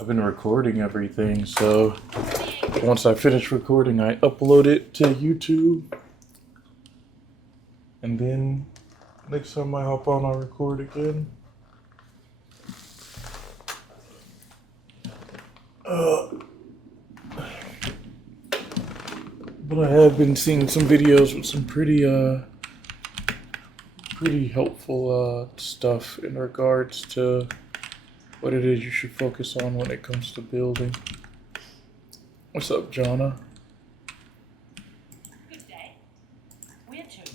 I've been recording everything, so once I finish recording, I upload it to YouTube. And then next time I hop on, I'll record again. But I have been seeing some videos with some pretty helpful stuff in regards to what it is you should focus on when it comes to building. What's up, Jonna? Good day. Where to?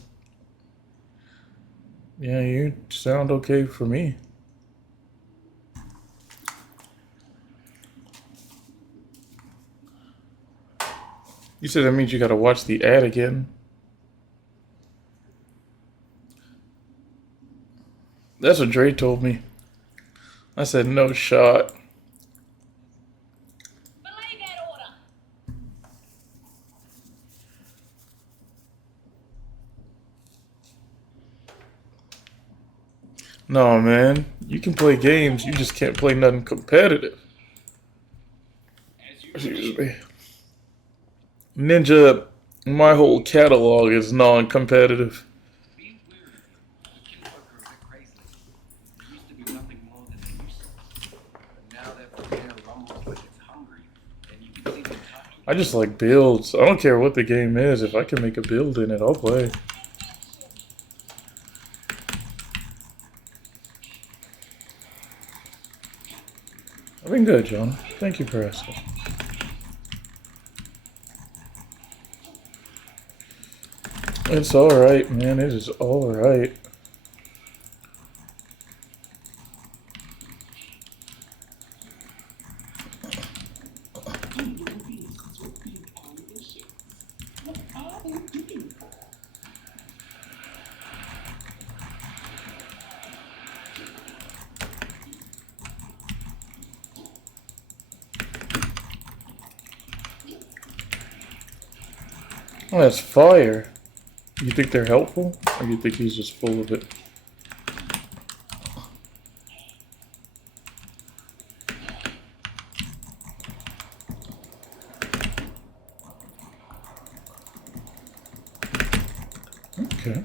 Yeah, you sound okay for me. You said that means you gotta watch the ad again. That's what Dre told me. I said, no shot. Belay that order. No, man. You can play games, you just can't play nothing competitive. Excuse me. Ninja, my whole catalog is non-competitive. I just like builds. I don't care what the game is. If I can make a build in it, I'll play. I've been good, John. Thank you for asking. It's alright, man. It is alright. Oh, that's fire. You think they're helpful? Or you think he's just full of it? Okay.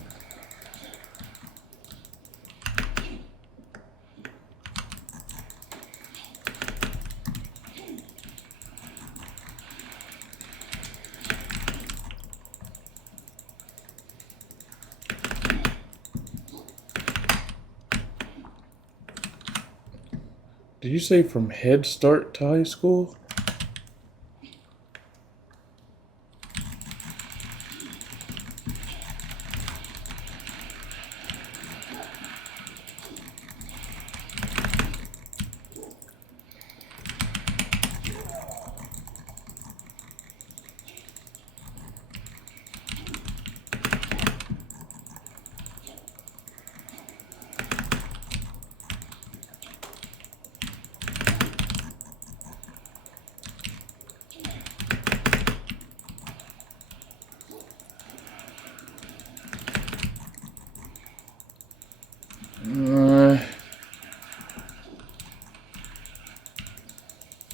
Did you say from Head Start to high school?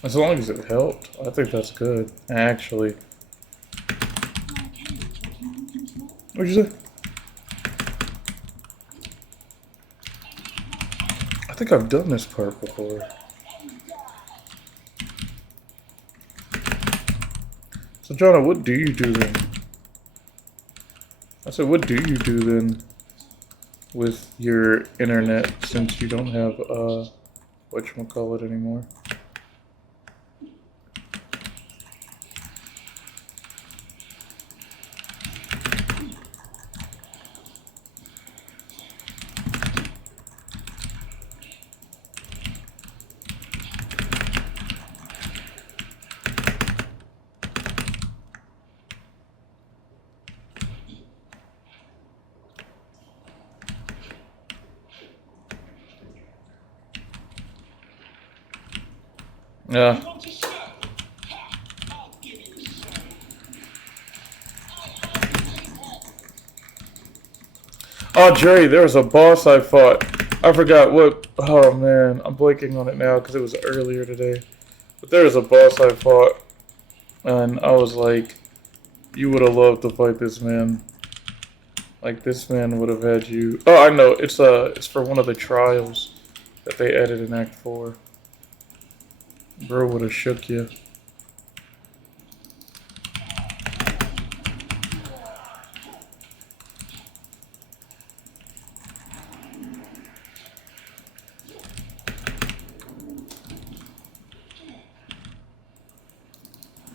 As long as it helped, I think that's good. Actually. What'd you say? I think I've done this part before. So, Jonah, what do you do then? I said, what do you do then with your internet since you don't have, whatchamacallit anymore? Yeah. Oh, Jerry, there was a boss I fought. I forgot what. Oh, man. I'm blanking on it now because it was earlier today. But there was a boss I fought, and I was like, you would have loved to fight this man. Like, this man would have had you. Oh, I know. It's for one of the trials that they added in Act 4. Bro would have shook you.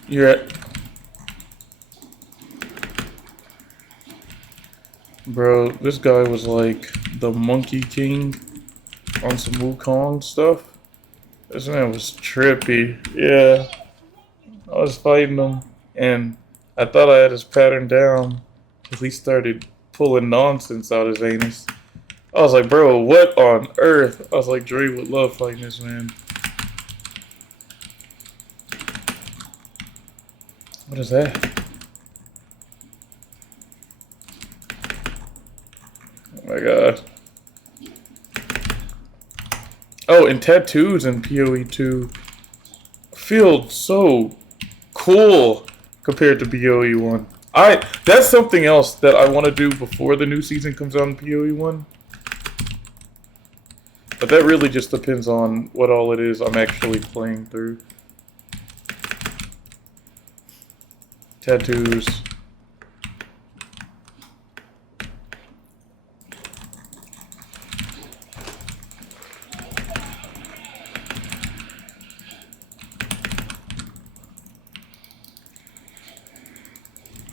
You're at. Bro, this guy was like the Monkey King on some Wukong stuff. This man was trippy. Yeah, I was fighting him, and I thought I had his pattern down until he started pulling nonsense out his anus. I was like, bro, what on earth? I was like, Dre would love fighting this man. What is that? Oh my god. Oh, and tattoos in PoE2 feel so cool compared to PoE1. That's something else that I want to do before the new season comes out in PoE1. But that really just depends on what all it is I'm actually playing through. Tattoos.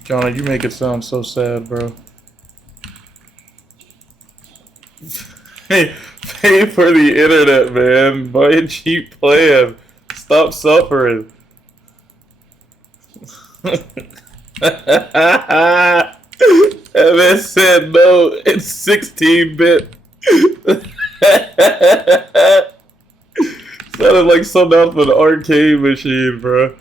Jonah, you make it sound so sad, bro. Hey, pay for the internet, man. Buy a cheap plan. Stop suffering. And man said no, it's 16-bit. Sounded like something out of an arcade machine, bro.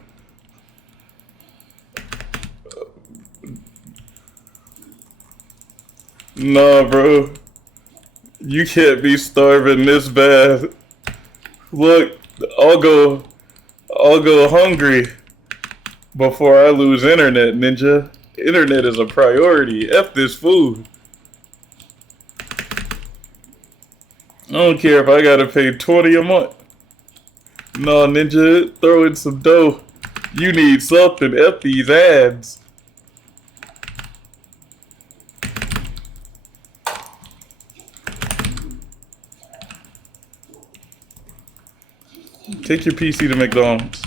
Nah, bro. You can't be starving this bad. Look, I'll go hungry before I lose internet, ninja. Internet is a priority. F this food. I don't care if I gotta pay 20 a month. No, ninja, throw in some dough. You need something. F these ads. Take your PC to McDonald's.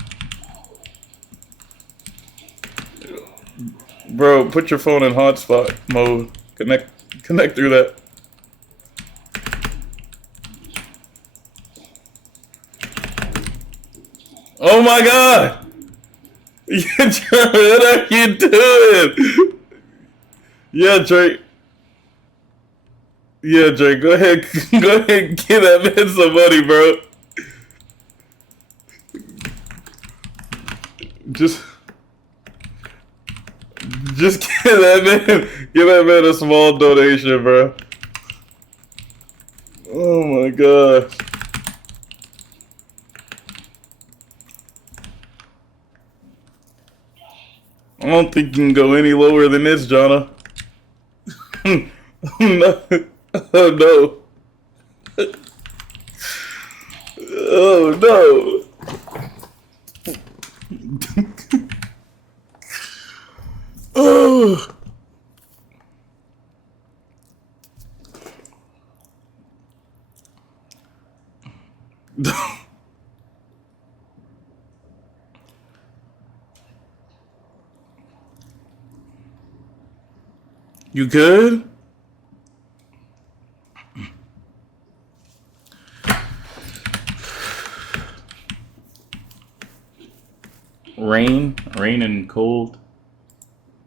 Bro, put your phone in hotspot mode. Connect through that. Oh my god! What are you doing? Yeah, Drake. Yeah, Drake, go ahead and give that man some money, bro. Just give that man a small donation, bro. Oh my god. I don't think you can go any lower than this, Jonna. No. Oh no. Oh no. Oh. You good? Rain and cold.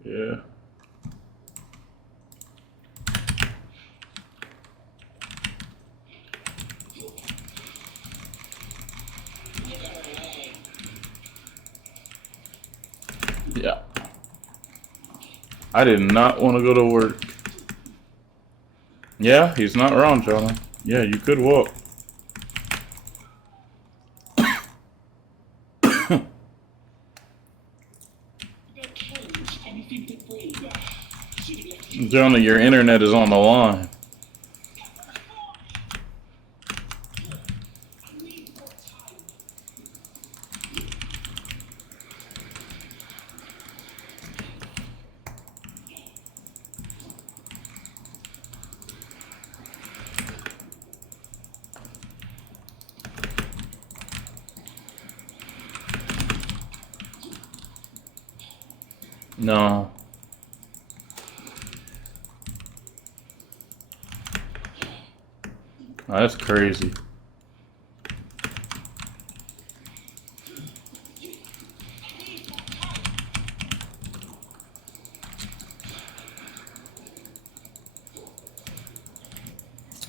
Yeah. Yeah. I did not want to go to work. Yeah, he's not wrong, Jonah. Yeah, you could walk. Jonah, your internet is on the line. No. That's crazy.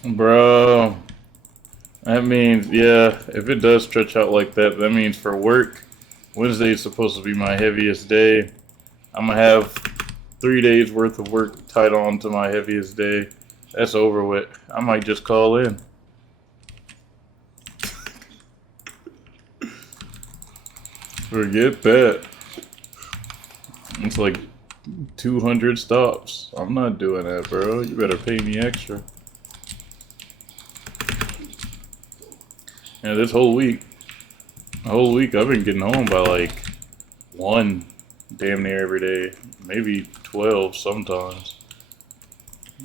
Bro. That means, yeah, if it does stretch out like that, that means for work, Wednesday is supposed to be my heaviest day. I'm going to have 3 days worth of work tied on to my heaviest day. That's over with. I might just call in. Forget that. It's like 200 stops. I'm not doing that, bro. You better pay me extra. Yeah, this whole week I've been getting home by like 1, damn near every day. Maybe 12 sometimes.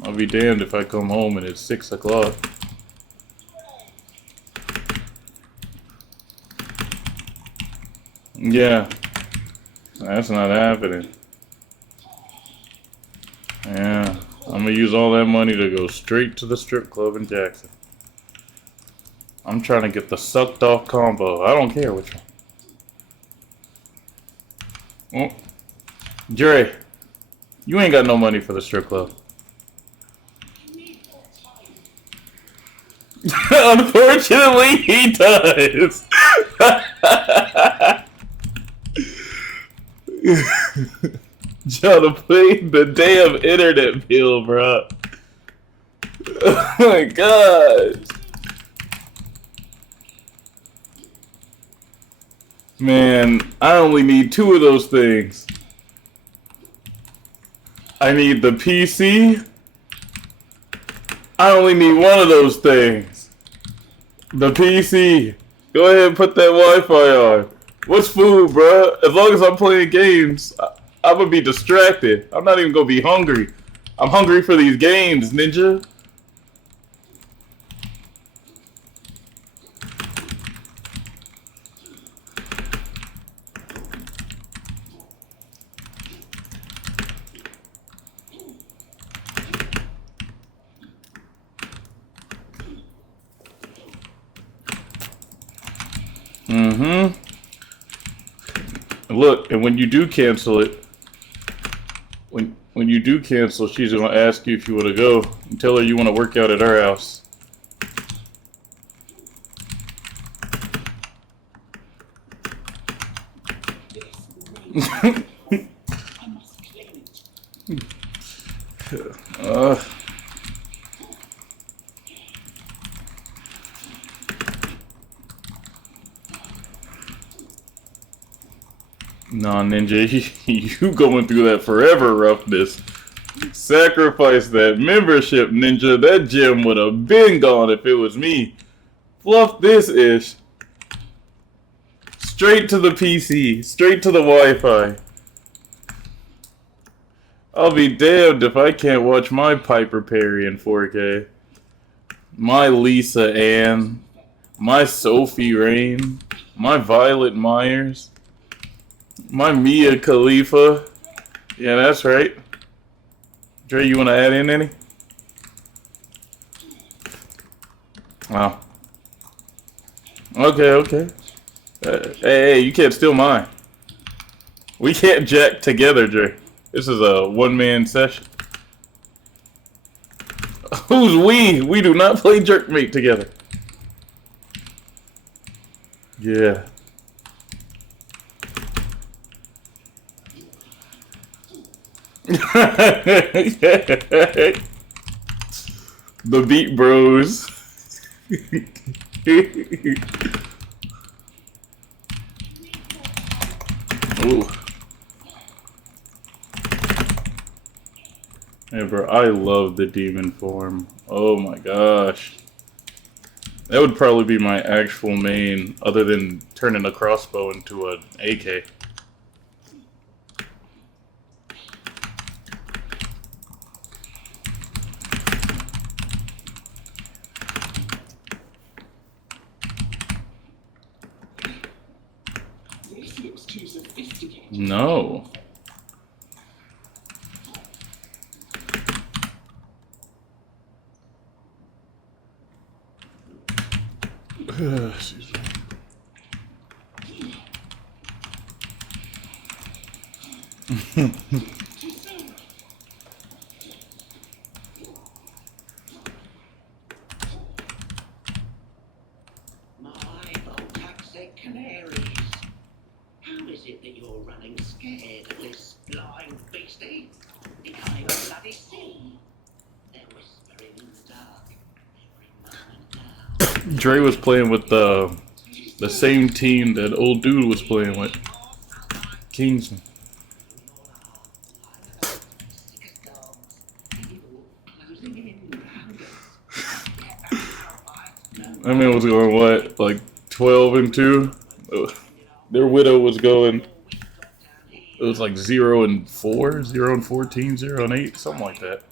I'll be damned if I come home and it's 6 o'clock. Yeah, that's not happening. Yeah, I'm gonna use all that money to go straight to the strip club in Jackson. I'm trying to get the sucked off combo. I don't care which one. Oh, Dre, you ain't got no money for the strip club. Unfortunately, he does. Trying to pay the damn internet bill, bro. Oh my god. Man, I only need 2 of those things. I need the PC. I only need 1 of those things. The PC. Go ahead and put that Wi-Fi on. What's food, bro? As long as I'm playing games, I'm gonna be distracted. I'm not even gonna be hungry. I'm hungry for these games, ninja. Mm-hmm. Look, and when you do cancel it, when you do cancel, she's gonna ask you if you want to go and tell her you want to work out at our house. uh, Nah, Ninja, you going through that forever roughness. Sacrifice that membership, Ninja. That gym would have been gone if it was me. Fluff this ish. Straight to the PC. Straight to the Wi-Fi. I'll be damned if I can't watch my Piper Perry in 4K. My Lisa Ann. My Sophie Rain. My Violet Myers. My Mia Khalifa. Yeah, that's right. Dre, you want to add in any? Wow. Okay. Hey, you can't steal mine. We can't jack together, Dre. This is a one-man session. Who's we? We do not play Jerkmate together. Yeah. The Beat Bros. Ooh. Hey, bro, I love the demon form. Oh my gosh. That would probably be my actual main, other than turning a crossbow into an AK. This looks too sophisticated. No. Excuse me. My voltaxic canaries. How is it that you're running scared of this blind beastie? You can't even bloody see. They're whispering in the dark every moment now. Dre was playing with the same team that old dude was playing with. Kingsman. Sick as dogs. Evil closing in round us. Get back to That man was going what, like 12-2? Their widow was going. It was like 0-4, 0-14, 0-8, something like that.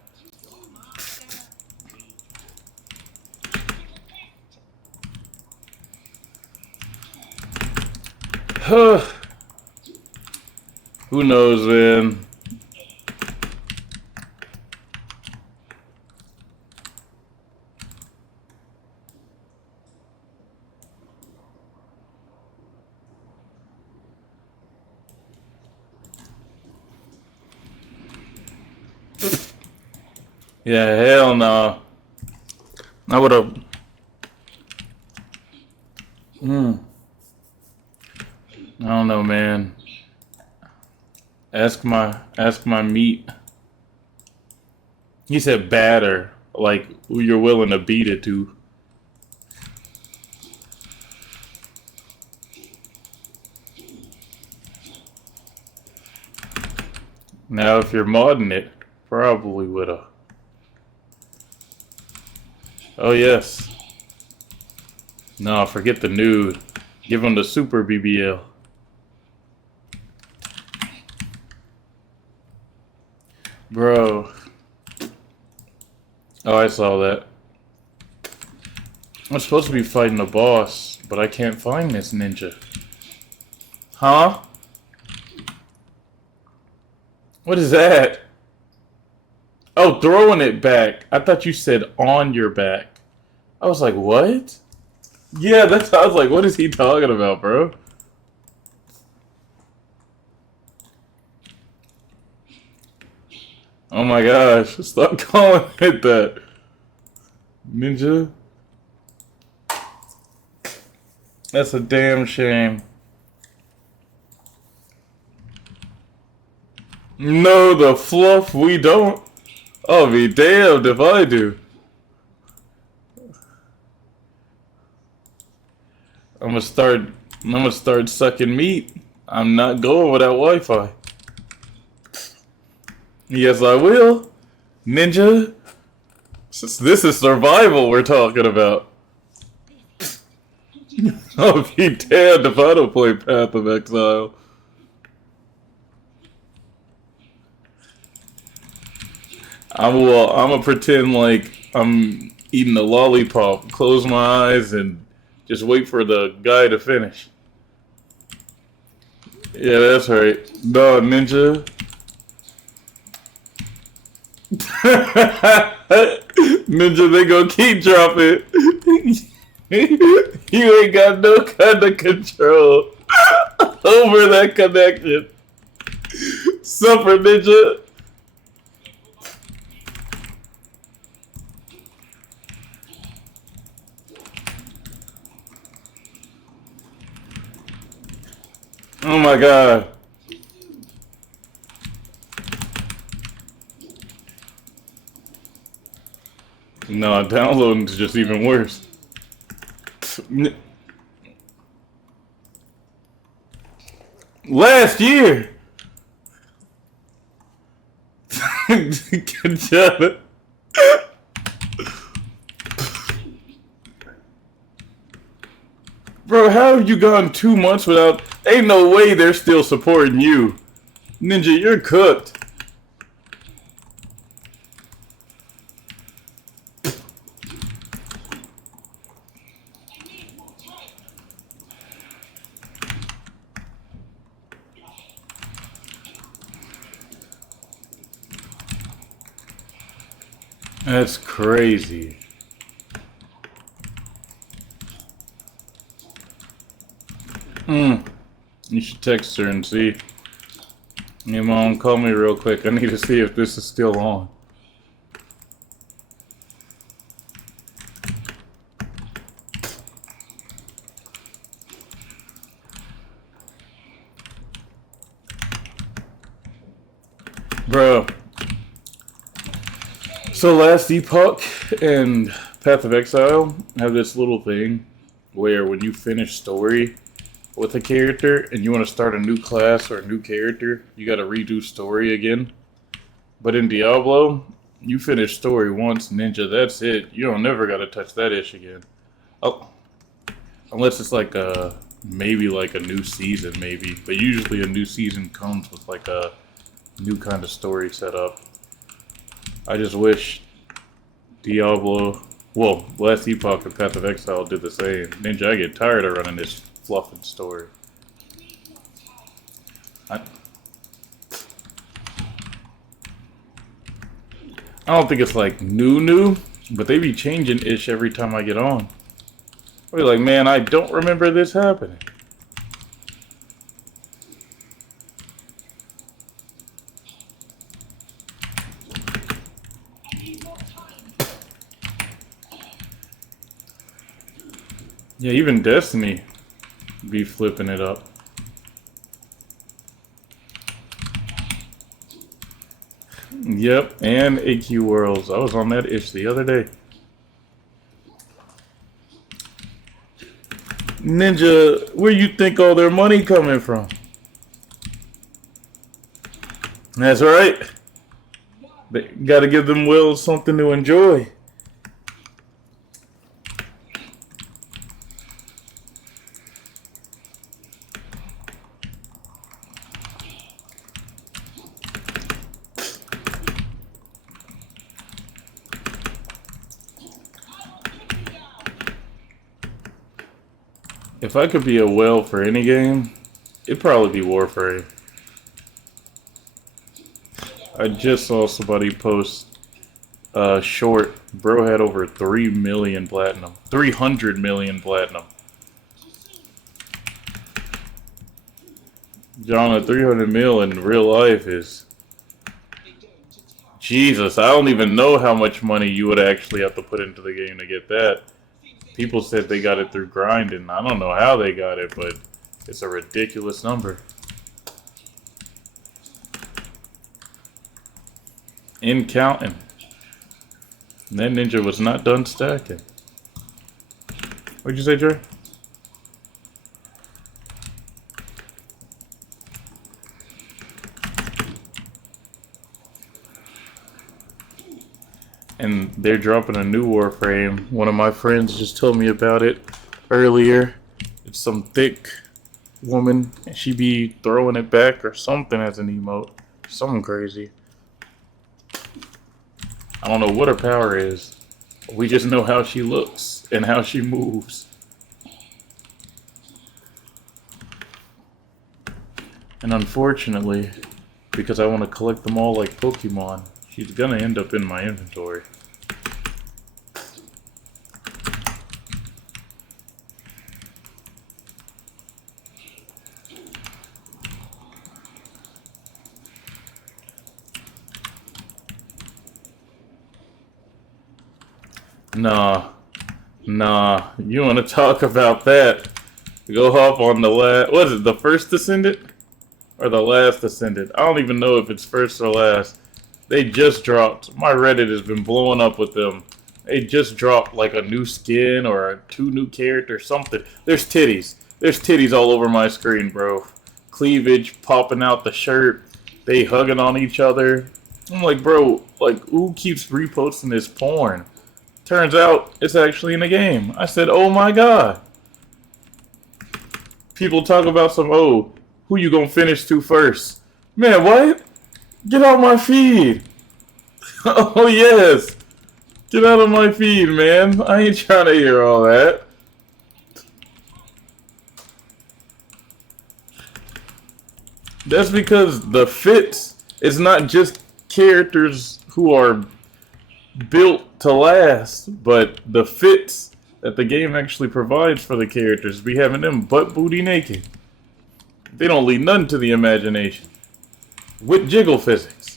Who knows, man? Yeah, hell no. I would have. I don't know, man. Ask my meat. He said batter, like who you're willing to beat it to. Now, if you're modding it, probably would've. Oh yes. No, forget the nude. Give him the super BBL. Bro. Oh, I saw that. I'm supposed to be fighting a boss, but I can't find this ninja. Huh? What is that? Oh, throwing it back. I thought you said on your back. I was like, what? Yeah, that's. I was like, what is he talking about, bro? Oh my gosh, stop calling it that. Ninja? That's a damn shame. No, the fluff, we don't. I'll be damned if I do. I'm gonna start sucking meat. I'm not going without Wi-Fi. Yes, I will. Ninja. This is survival we're talking about. I'll be damned if I don't play Path of Exile. I'm gonna pretend like I'm eating a lollipop, close my eyes, and just wait for the guy to finish. Yeah, that's right. No, ninja. Ninja, they gonna keep dropping. You ain't got no kind of control over that connection. Suffer, ninja. Oh my god. No, downloading is just even worse. Last year. Good job. Bro, how have you gone 2 months without... Ain't no way they're still supporting you. Ninja, you're cooked. That's crazy. You should text her and see. Hey, Mom, call me real quick. I need to see if this is still on. Bro. So Last Epoch and Path of Exile have this little thing where when you finish story with a character and you want to start a new class or a new character, you got to redo story again. But in Diablo, you finish story once, Ninja, that's it. You don't never got to touch that ish again. Oh, unless it's like maybe like a new season, maybe. But usually a new season comes with like a new kind of story setup. I just wish Diablo, well, Last Epoch and Path of Exile did the same. Ninja, I get tired of running this fluffing story. I don't think it's like new, but they be changing ish every time I get on. I'll be like, man, I don't remember this happening. Yeah, even Destiny be flipping it up. Yep, and AQ Worlds. I was on that ish the other day. Ninja, where you think all their money coming from? That's right. They gotta give them wills something to enjoy. If I could be a whale for any game, it'd probably be Warframe. I just saw somebody post a short. Bro had over 3 million platinum. 300 million platinum. John, 300 mil in real life is... Jesus, I don't even know how much money you would actually have to put into the game to get that. People said they got it through grinding. I don't know how they got it, but it's a ridiculous number. In counting. And that ninja was not done stacking. What'd you say, Dre? And they're dropping a new Warframe. One of my friends just told me about it earlier. It's some thick woman, and she be throwing it back or something as an emote. Something crazy. I don't know what her power is. We just know how she looks and how she moves. And unfortunately, because I want to collect them all like Pokemon, she's gonna end up in my inventory. Nah, you want to talk about that? Go hop on the last, what is it, the first Descendant? Or the last Descendant? I don't even know if it's first or last. They just dropped, my Reddit has been blowing up with them. They just dropped like a new skin or 2 new characters, something. There's titties all over my screen, bro. cleavage popping out the shirt. They hugging on each other. I'm like, bro, like, who keeps reposting this porn? Turns out it's actually in the game. I said, oh my god. People talk about some, oh, who you gonna finish to first? Man, what? Get out my feed. Oh, yes. Get out of my feed, man. I ain't trying to hear all that. That's because the fits is not just characters who are built to last, but the fits that the game actually provides for the characters be having them butt booty naked. They don't leave nothing to the imagination. With jiggle physics.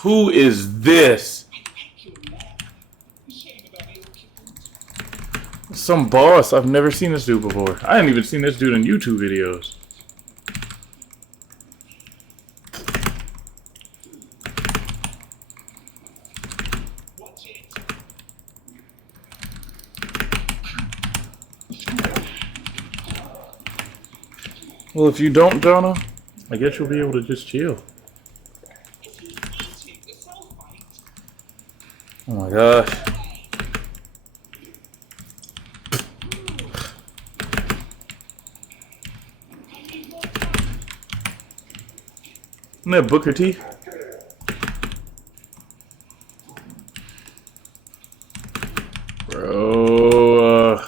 Who is this? Some boss. I've never seen this dude before. I hadn't even seen this dude in YouTube videos. Well, if you don't, Jonah, I guess you'll be able to just chill. Oh my gosh. Isn't that Booker T? Bro,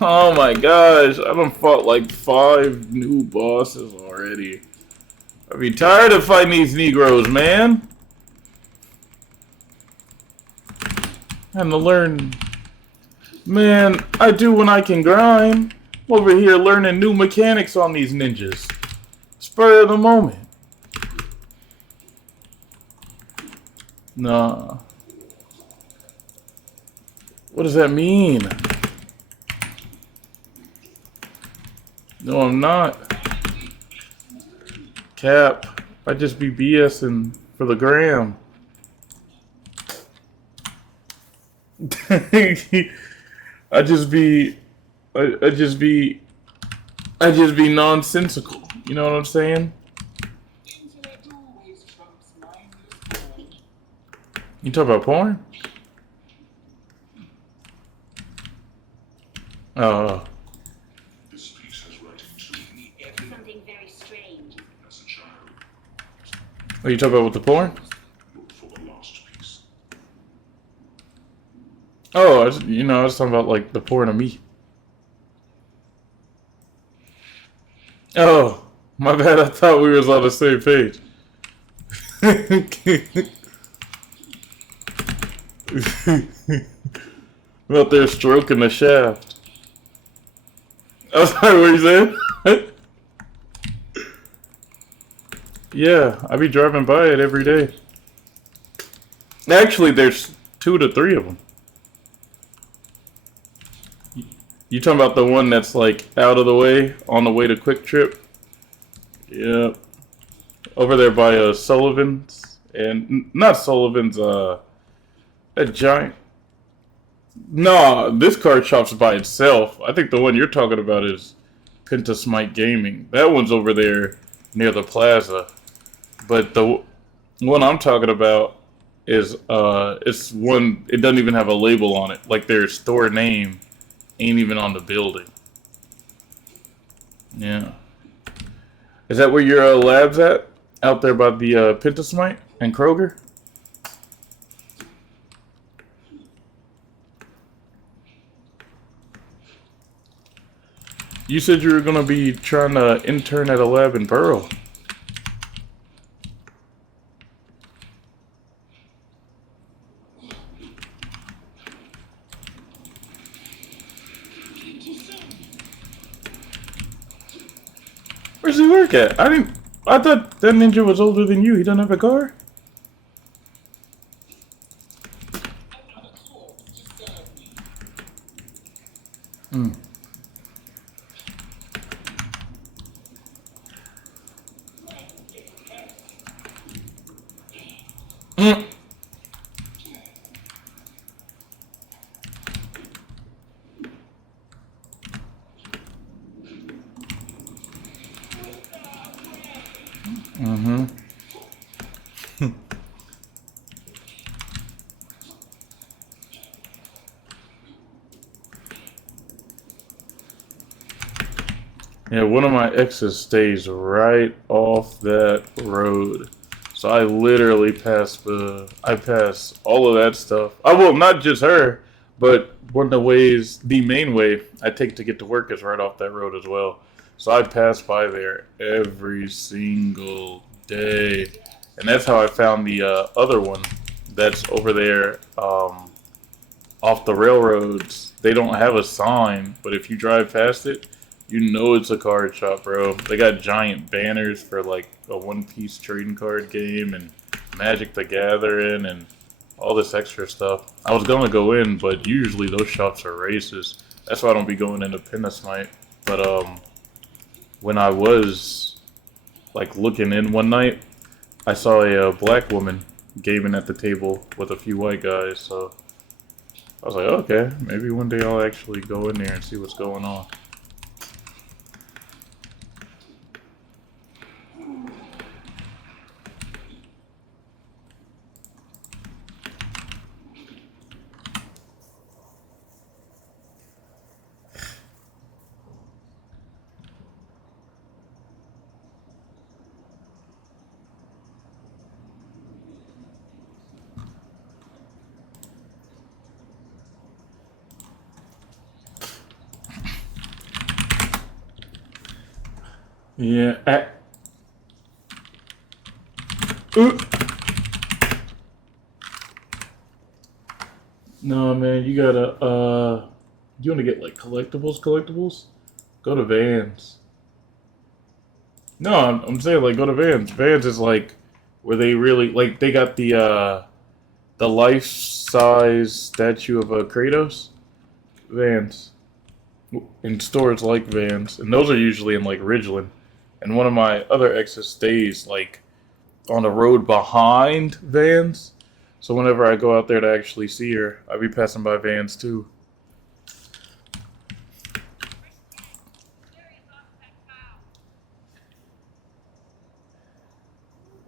oh my gosh, I done fought like 5 new bosses already. I'd be tired of fighting these Negroes, man. And to learn, man, I do when I can grind. I'm over here learning new mechanics on these ninjas. Spur of the moment. Nah. What does that mean? No, I'm not. Cap. I just be BSing for the gram. I just be nonsensical. You know what I'm saying? You talk about porn? Oh. This piece has writing too. Something very strange. As a child, What you talking about with the porn? look for the lost piece. Oh, I was talking about like the porn of me. Oh, my bad. I thought we was on the same page. I'm out there stroking the shaft. I'm sorry, what you saying? Yeah, I be driving by it every day. Actually, there's 2 to 3 of them. You talking about the one that's like out of the way on the way to Quick Trip? Yep. Over there by Sullivan's and not Sullivan's. A giant. Nah, this card shop's by itself. I think the one you're talking about is Pentasmite Gaming. That one's over there near the plaza. But the one I'm talking about is it's one. It doesn't even have a label on it. Like their store name ain't even on the building. Yeah. Is that where your lab's at? Out there by the Pentasmite and Kroger? You said you were going to be trying to intern at a lab in Burrow. Where's he work at? I thought that ninja was older than you. He doesn't have a car? Hmm. Mm. Mm-hmm. Yeah, one of my exes stays right off that road. So I literally I pass all of that stuff. I will not just her, but one of the main way I take to get to work is right off that road as well. So I pass by there every single day. And that's how I found the other one that's over there off the railroads. They don't have a sign, but if you drive past it, you know it's a card shop, bro. They got giant banners for like a One Piece trading card game and Magic the Gathering and all this extra stuff. I was gonna go in, but usually those shops are racist. That's why I don't be going into Pinasmite. But when I was like looking in one night, I saw a black woman gaming at the table with a few white guys. So I was like, okay, maybe one day I'll actually go in there and see what's going on. Yeah. Ooh. No, man, you gotta, you wanna get like collectibles? Go to Vans. No, I'm saying like go to Vans. Vans is like where they really, like, they got the life-size statue of Kratos. Vans. In stores like Vans. And those are usually in like Ridgeland. And one of my other exes stays like on the road behind Vans. So whenever I go out there to actually see her, I be passing by Vans too.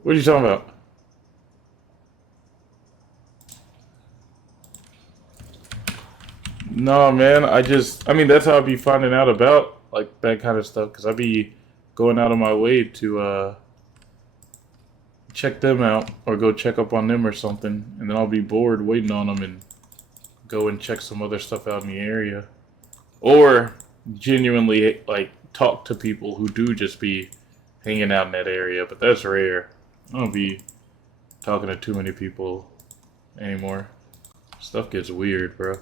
What are you talking about? No, man. I mean, that's how I be finding out about like that kind of stuff because I be going out of my way to check them out or go check up on them or something, and then I'll be bored waiting on them and go and check some other stuff out in the area, or genuinely like talk to people who do just be hanging out in that area. But that's rare. I don't be talking to too many people anymore. Stuff gets weird, bro.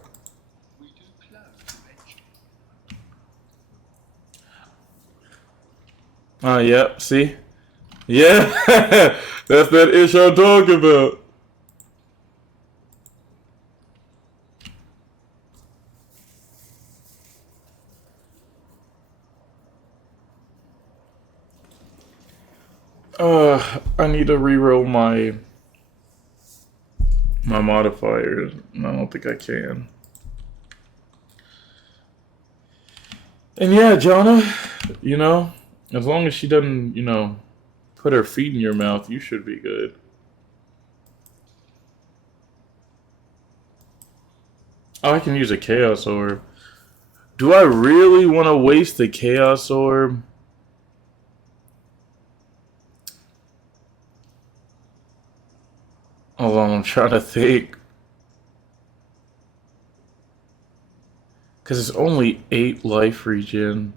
Oh, yep. See? Yeah, that's that ish I'm talking about. I need to reroll my modifiers. And I don't think I can. And yeah, Jonna, you know, as long as she doesn't, put her feet in your mouth, you should be good. Oh, I can use a Chaos Orb. Do I really want to waste the Chaos Orb? Hold on, I'm trying to think. Because it's only 8 life regen.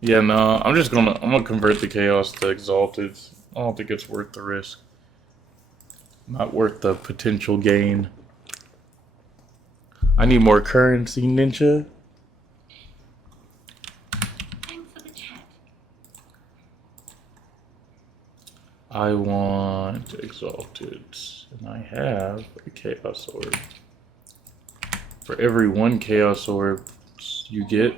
Yeah, no, I'm gonna convert the Chaos to Exalted. I don't think it's worth the risk. Not worth the potential gain. I need more currency, Ninja. Thanks for the chat. I want Exalted. And I have a Chaos Orb. For every 1 Chaos Orb you get,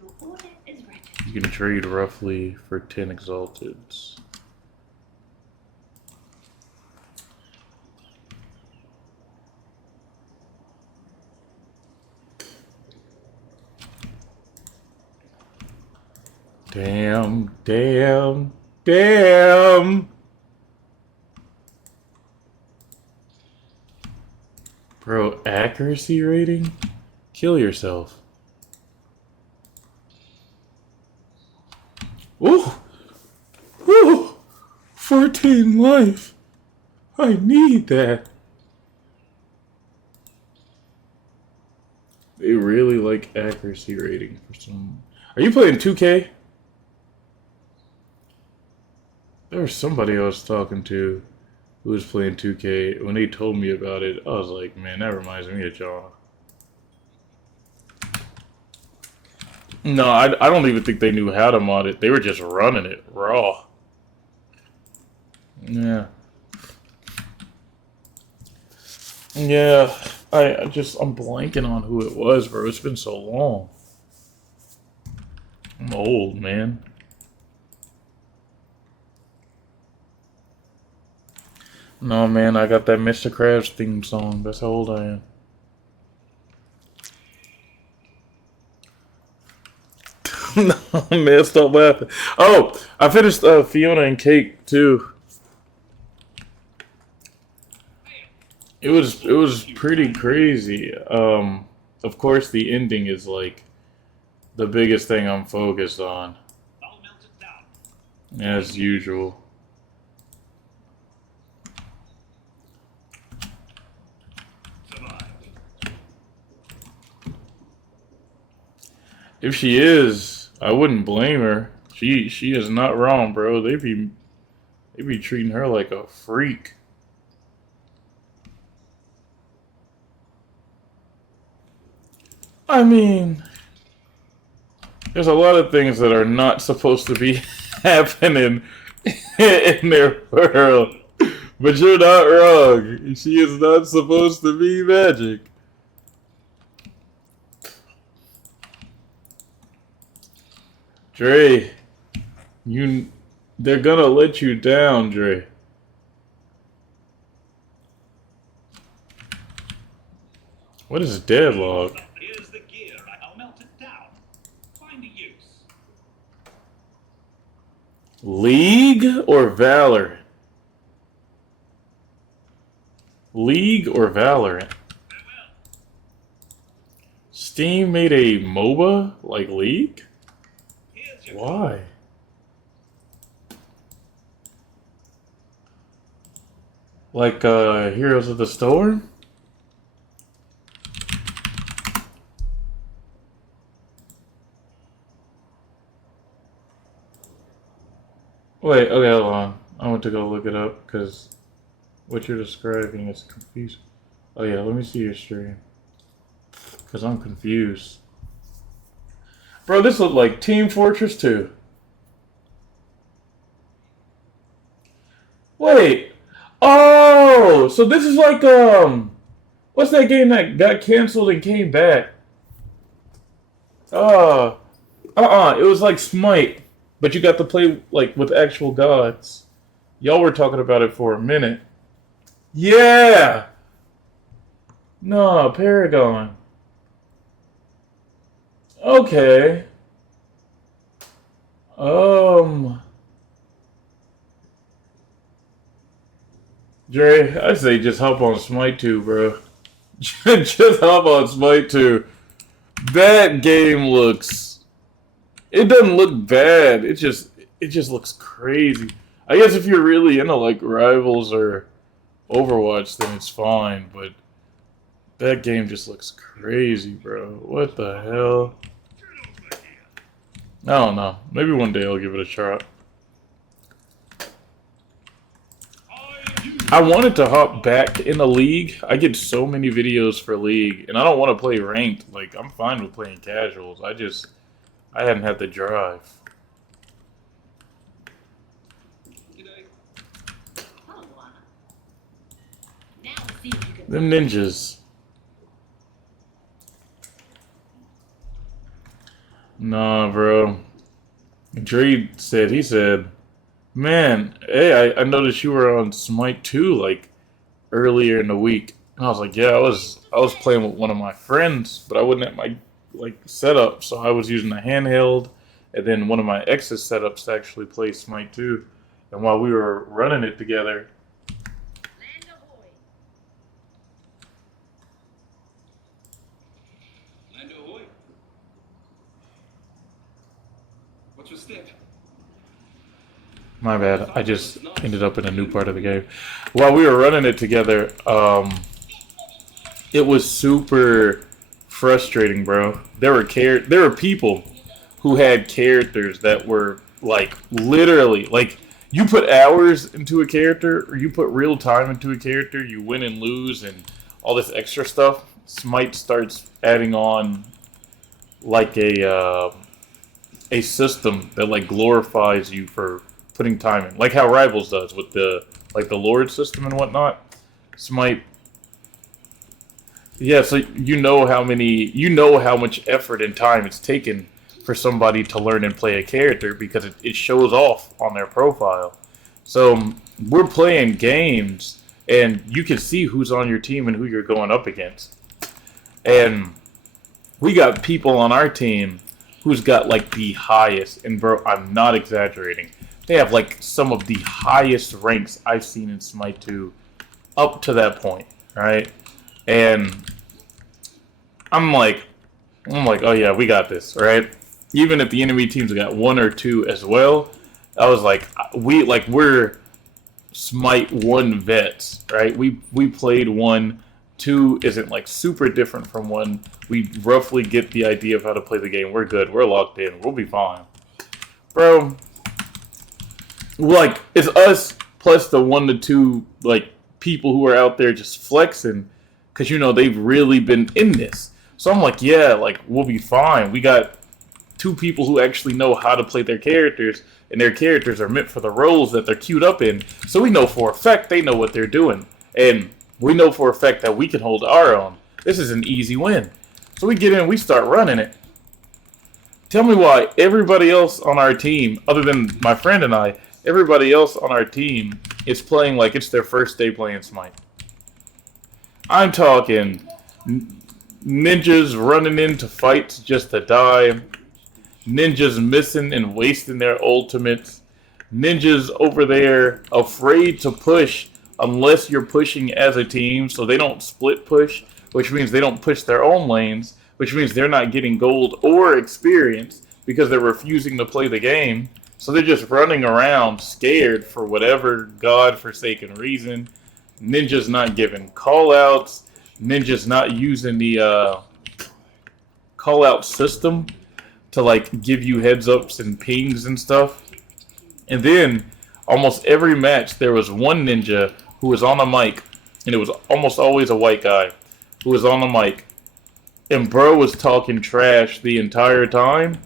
Your order is ready. you can trade roughly for 10 Exalteds. Damn, damn, damn. Bro, accuracy rating? Kill yourself. Ooh! Ooh! 14 life. I need that. They really like accuracy rating for some. Are you playing 2K? There was somebody I was talking to who was playing 2K. When they told me about it, I was like, man, that reminds me of John. No, I don't even think they knew how to mod it. They were just running it raw. Yeah. Yeah. I'm blanking on who it was, bro. It's been so long. I'm old, man. No, man, I got that Mr. Krabs theme song. That's how old I am. No, man, stop laughing. Oh, I finished Fiona and Cake too. It was pretty crazy. Of course, the ending is like the biggest thing I'm focused on, as usual. If she is, I wouldn't blame her. She is not wrong, bro. They be treating her like a freak. I mean, there's a lot of things that are not supposed to be happening in their world. But you're not wrong. She is not supposed to be magic. Dre, they're gonna let you down, Dre. What is deadlock? Here's the gear. I'll melt it down. Find a use. League or Valorant? League or Valorant? Steam made a MOBA like League? Here's your Why? Like Heroes of the Storm? Wait, okay, hold on. I want to go look it up because what you're describing is confusing. Oh yeah, let me see your stream. Because I'm confused. Bro, this looked like Team Fortress 2. Wait. Oh, so this is like, what's that game that got canceled and came back? It was like Smite, but you got to play, like, with actual gods. Y'all were talking about it for a minute. Yeah! No, Paragon. Okay. Dre, I say just hop on Smite 2, bro. Just hop on Smite 2. That game looks... It doesn't look bad. It just looks crazy. I guess if you're really into, like, Rivals or Overwatch, then it's fine, but that game just looks crazy, bro. What the hell? I don't know. Maybe one day I'll give it a shot. I wanted to hop back in the League. I get so many videos for League, and I don't want to play ranked. Like, I'm fine with playing casuals. I hadn't had the drive. Oh, now let's see if you can. Them ninjas. Nah, bro. Dre said, man, hey, I noticed you were on Smite 2, like, earlier in the week. And I was like, yeah, I was playing with one of my friends, but I wasn't at my, like, setup, so I was using a handheld, and then one of my ex's setups actually played Smite 2. And while we were running it together, Land ahoy. What's your step? my bad, I just ended up in a new part of the game. While we were running it together, it was super frustrating, bro. There were people who had characters that were like literally like you put hours into a character or you put real time into a character, you win and lose and all this extra stuff. Smite starts adding on like a system that like glorifies you for putting time in, like how Rivals does with the like the Lord system and whatnot. Smite, yeah. So you know how much effort and time it's taken for somebody to learn and play a character because it shows off on their profile. So we're playing games and you can see who's on your team and who you're going up against. And we got people on our team who's got like the highest, and bro, I'm not exaggerating. They have like some of the highest ranks I've seen in Smite 2 up to that point, right? And I'm like, oh yeah, we got this, right? Even if the enemy teams got 1 or 2 as well, I was like, we're Smite 1 vets, right? We played 1. 2 isn't like super different from 1. We roughly get the idea of how to play the game. We're good. We're locked in. We'll be fine. Bro, like, it's us plus the 1 to 2, like, people who are out there just flexing because, you know, they've really been in this. So I'm like, yeah, like, we'll be fine. We got 2 people who actually know how to play their characters, and their characters are meant for the roles that they're queued up in. So we know for a fact they know what they're doing. And we know for a fact that we can hold our own. This is an easy win. So we get in, we start running it. Tell me why everybody else on our team, other than my friend and I, everybody else on our team is playing like it's their first day playing Smite. I'm talking ninjas running into fights just to die. Ninjas missing and wasting their ultimates. Ninjas over there afraid to push unless you're pushing as a team, so they don't split push, which means they don't push their own lanes, which means they're not getting gold or experience because they're refusing to play the game. So they're just running around scared for whatever god-forsaken reason. Ninjas not giving call-outs. Ninjas not using the call-out system to like give you heads-ups and pings and stuff. And then almost every match there was one ninja who was on a mic, and it was almost always a white guy who was on the mic. And bro was talking trash the entire time,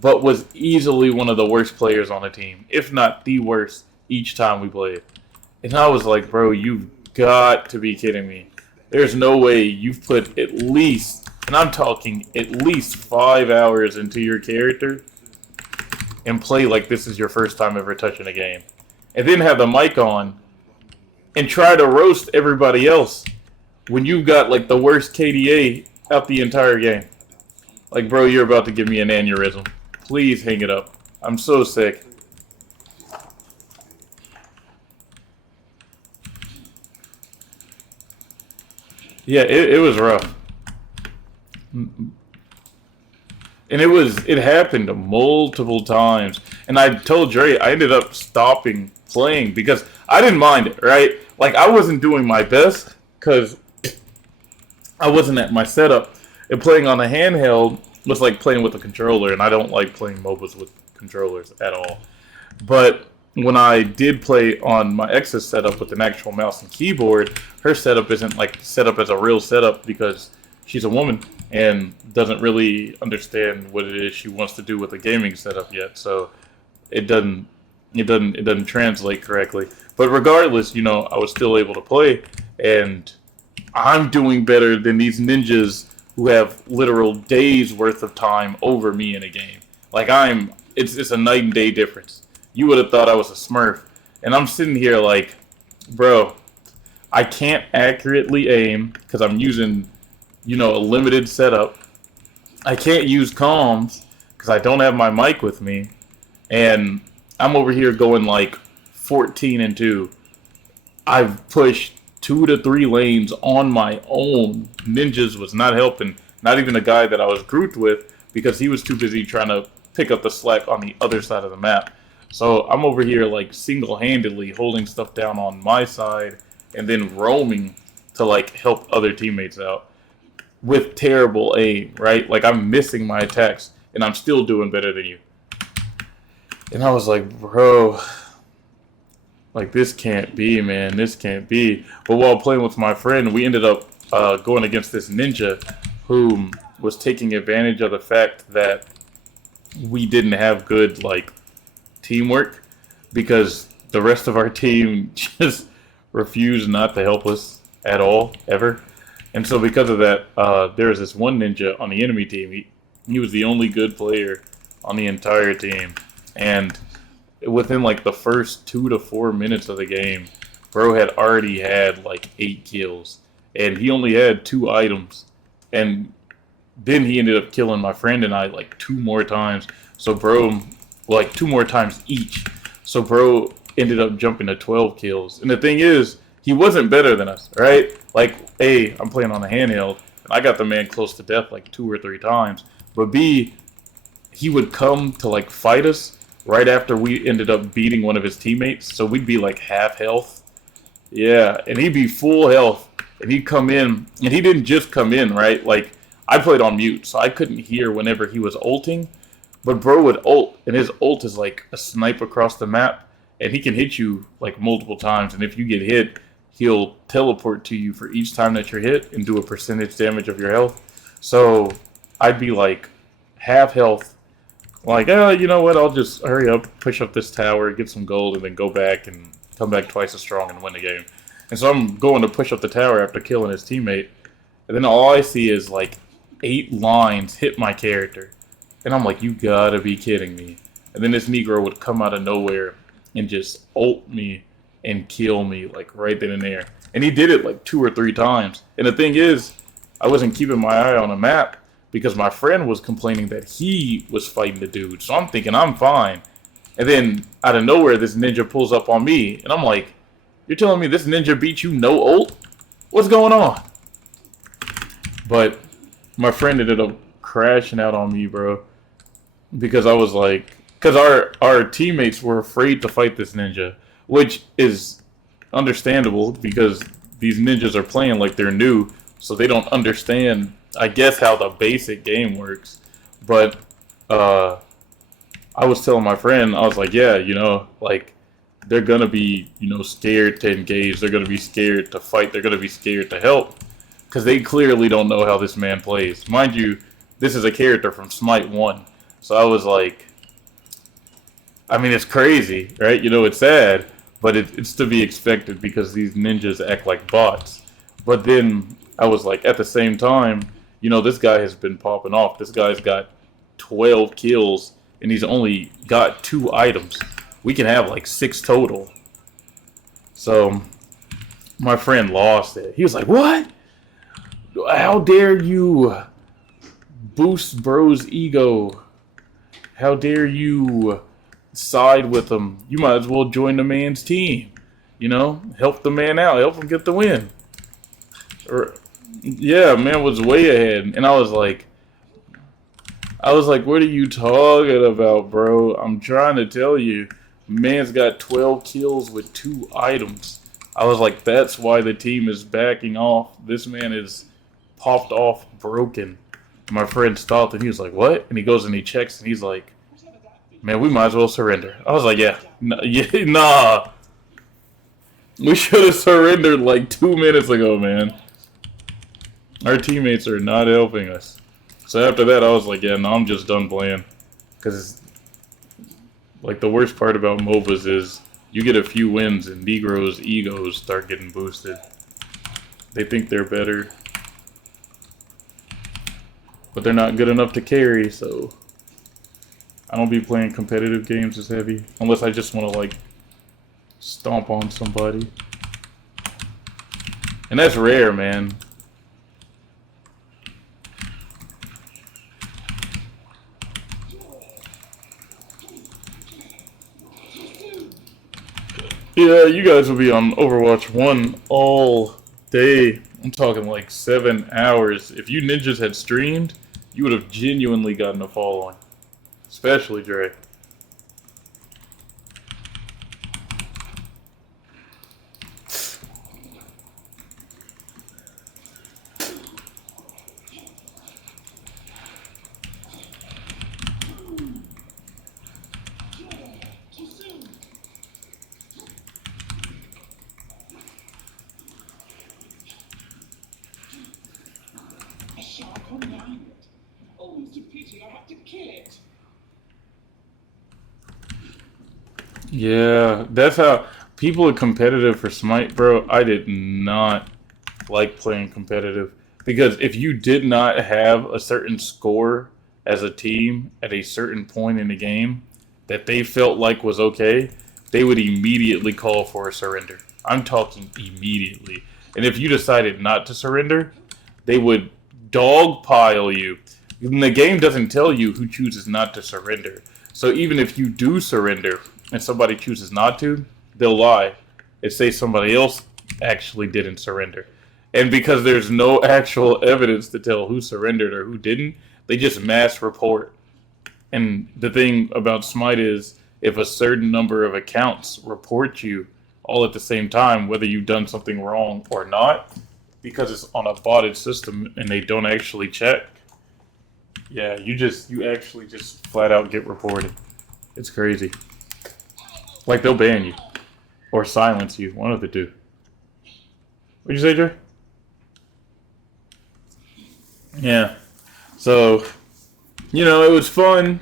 but was easily one of the worst players on the team, if not the worst, each time we played. And I was like, bro, you've got to be kidding me. There's no way you've put at least, and I'm talking at least 5 hours into your character and play like this is your first time ever touching a game. And then have the mic on and try to roast everybody else when you've got like the worst KDA out the entire game. Like, bro, you're about to give me an aneurysm. Please hang it up. I'm so sick. Yeah, it was rough. And it happened multiple times. And I told Dre I ended up stopping playing because I didn't mind it, right? Like, I wasn't doing my best because I wasn't at my setup. And playing on a handheld was like playing with a controller, and I don't like playing MOBAs with controllers at all. But when I did play on my ex's setup with an actual mouse and keyboard, her setup isn't like set up as a real setup because she's a woman and doesn't really understand what it is she wants to do with a gaming setup yet. So it doesn't translate correctly. But regardless, you know, I was still able to play, and I'm doing better than these ninjas who have literal days worth of time over me in a game. Like, it's a night and day difference. You would have thought I was a smurf. And I'm sitting here like, bro, I can't accurately aim because I'm using, you know, a limited setup. I can't use comms because I don't have my mic with me, and I'm over here going like 14-2. I've pushed 2 to 3 lanes on my own. Ninjas was not helping. Not even the guy that I was grouped with, because he was too busy trying to pick up the slack on the other side of the map. So I'm over here like single-handedly holding stuff down on my side and then roaming to like help other teammates out with terrible aim, right? Like I'm missing my attacks and I'm still doing better than you. And I was like, bro, like this can't be, man. This can't be. But while playing with my friend, we ended up going against this ninja who was taking advantage of the fact that we didn't have good like teamwork, because the rest of our team just refused not to help us at all, ever. And so because of that, there was this one ninja on the enemy team. He was the only good player on the entire team. And within like the first 2 to 4 minutes of the game, bro had already had like 8 kills. And he only had 2 items. And then he ended up killing my friend and I like 2 more times. So bro, like 2 more times each. So bro ended up jumping to 12 kills. And the thing is, he wasn't better than us, right? Like, A, I'm playing on a handheld, and I got the man close to death like 2 or 3 times. But B, he would come to like fight us right after we ended up beating one of his teammates. So we'd be like half health. Yeah, and he'd be full health. And he'd come in, and he didn't just come in, right? Like, I played on mute, so I couldn't hear whenever he was ulting. But bro would ult, and his ult is like a snipe across the map, and he can hit you like multiple times. And if you get hit, he'll teleport to you for each time that you're hit and do a percentage damage of your health. So I'd be like half health, like, oh, you know what, I'll just hurry up, push up this tower, get some gold, and then go back and come back twice as strong and win the game. And so I'm going to push up the tower after killing his teammate, and then all I see is like 8 lines hit my character. And I'm like, you gotta be kidding me. And then this Negro would come out of nowhere and just ult me and kill me like right then and there. And he did it like 2 or 3 times. And the thing is, I wasn't keeping my eye on the map because my friend was complaining that he was fighting the dude. So I'm thinking I'm fine. And then out of nowhere, this ninja pulls up on me. And I'm like, you're telling me this ninja beat you no ult? What's going on? But my friend ended up crashing out on me, bro. Because I was like, because our teammates were afraid to fight this ninja, which is understandable because these ninjas are playing like they're new, so they don't understand, I guess, how the basic game works. But I was telling my friend, I was like, yeah, you know, like they're gonna be, you know, scared to engage, they're gonna be scared to fight, they're gonna be scared to help, because they clearly don't know how this man plays. Mind you, this is a character from Smite 1. So I was like, I mean, it's crazy, right? You know, it's sad, but it's to be expected because these ninjas act like bots. But then I was like, at the same time, you know, this guy has been popping off. This guy's got 12 kills, and he's only got 2 items. We can have like 6 total. So my friend lost it. He was like, what? How dare you boost bro's ego? How dare you side with him? You might as well join the man's team. You know, help the man out, help him get the win. Or, yeah, man was way ahead, and I was like, what are you talking about, bro? I'm trying to tell you, man's got 12 kills with 2 items. I was like, that's why the team is backing off. This man is popped off, broken. My friend stopped and he was like, what? And he goes and he checks and he's like, man, we might as well surrender. I was like, yeah, nah. We should have surrendered like 2 minutes ago, man. Our teammates are not helping us. So after that, I was like, yeah, no, I'm just done playing. Because, like, the worst part about MOBAs is you get a few wins and Negroes' egos start getting boosted. They think they're better. But they're not good enough to carry, so I don't be playing competitive games as heavy. Unless I just want to, like, stomp on somebody. And that's rare, man. Yeah, you guys will be on Overwatch 1 all day. I'm talking like 7 hours. If you ninjas had streamed, you would have genuinely gotten a following. Especially Dre. A shark on land. Almost a pity I had to kill it. Yeah, that's how people are competitive for Smite, bro. I did not like playing competitive because if you did not have a certain score as a team at a certain point in the game that they felt like was okay, they would immediately call for a surrender. I'm talking immediately. And if you decided not to surrender, they would dogpile you. And the game doesn't tell you who chooses not to surrender. So even if you do surrender and somebody chooses not to, they'll lie and say somebody else actually didn't surrender. And because there's no actual evidence to tell who surrendered or who didn't, they just mass report. And the thing about Smite is if a certain number of accounts report you all at the same time, whether you've done something wrong or not, because it's on a botted system and they don't actually check, yeah, you actually just flat out get reported. It's crazy. Like they'll ban you or silence you, one of the two. What'd you say, Jay? Yeah. So, it was fun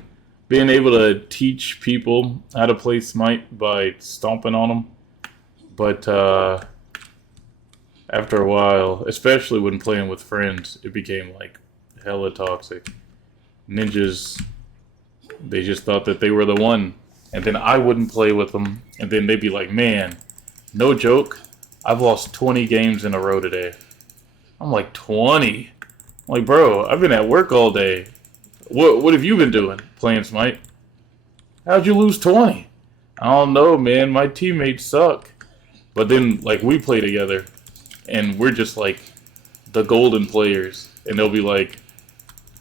being able to teach people how to play Smite by stomping on them. But after a while, especially when playing with friends, it became like hella toxic. Ninjas, they just thought that they were the one. And then I wouldn't play with them. And then they'd be like, man, no joke, I've lost 20 games in a row today. I'm like, 20? I'm like, bro, I've been at work all day. What have you been doing? Playing Smite? How'd you lose 20? I don't know, man. My teammates suck. But then, like, we play together, and we're just like the golden players. And they'll be like,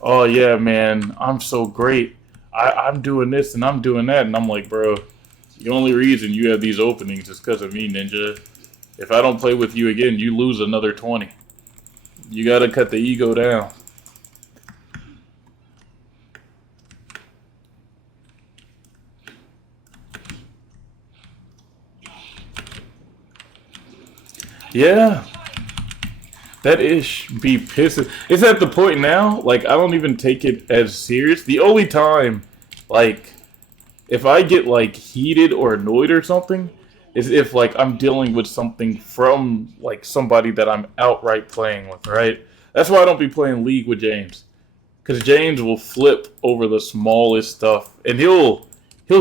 oh, yeah, man, I'm so great. I'm doing this and I'm doing that. And I'm like, bro, the only reason you have these openings is because of me, Ninja. If I don't play with you again, you lose another 20. You gotta cut the ego down. Yeah, that ish be pissing. It's at the point now, like, I don't even take it as serious. The only time, like, if I get, like, heated or annoyed or something, is if, like, I'm dealing with something from, like, somebody that I'm outright playing with, right? That's why I don't be playing League with James. Because James will flip over the smallest stuff, and he'll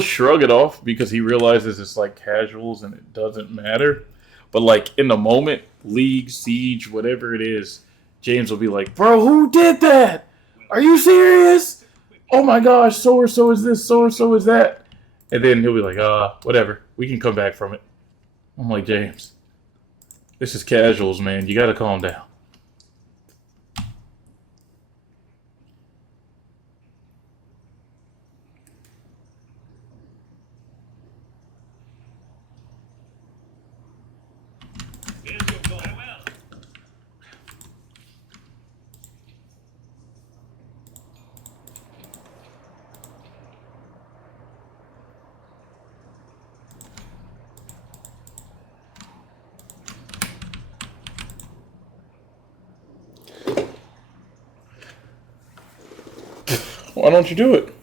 shrug it off because he realizes it's like casuals and it doesn't matter. But like in the moment, League, Siege, whatever it is, James will be like, "Bro, who did that? Are you serious? Oh my gosh, so or so is this, so or so is that." And then he'll be like, whatever. We can come back from it." I'm like, James, this is casuals, man. You gotta calm down. Here's your farewell. Why don't you do it?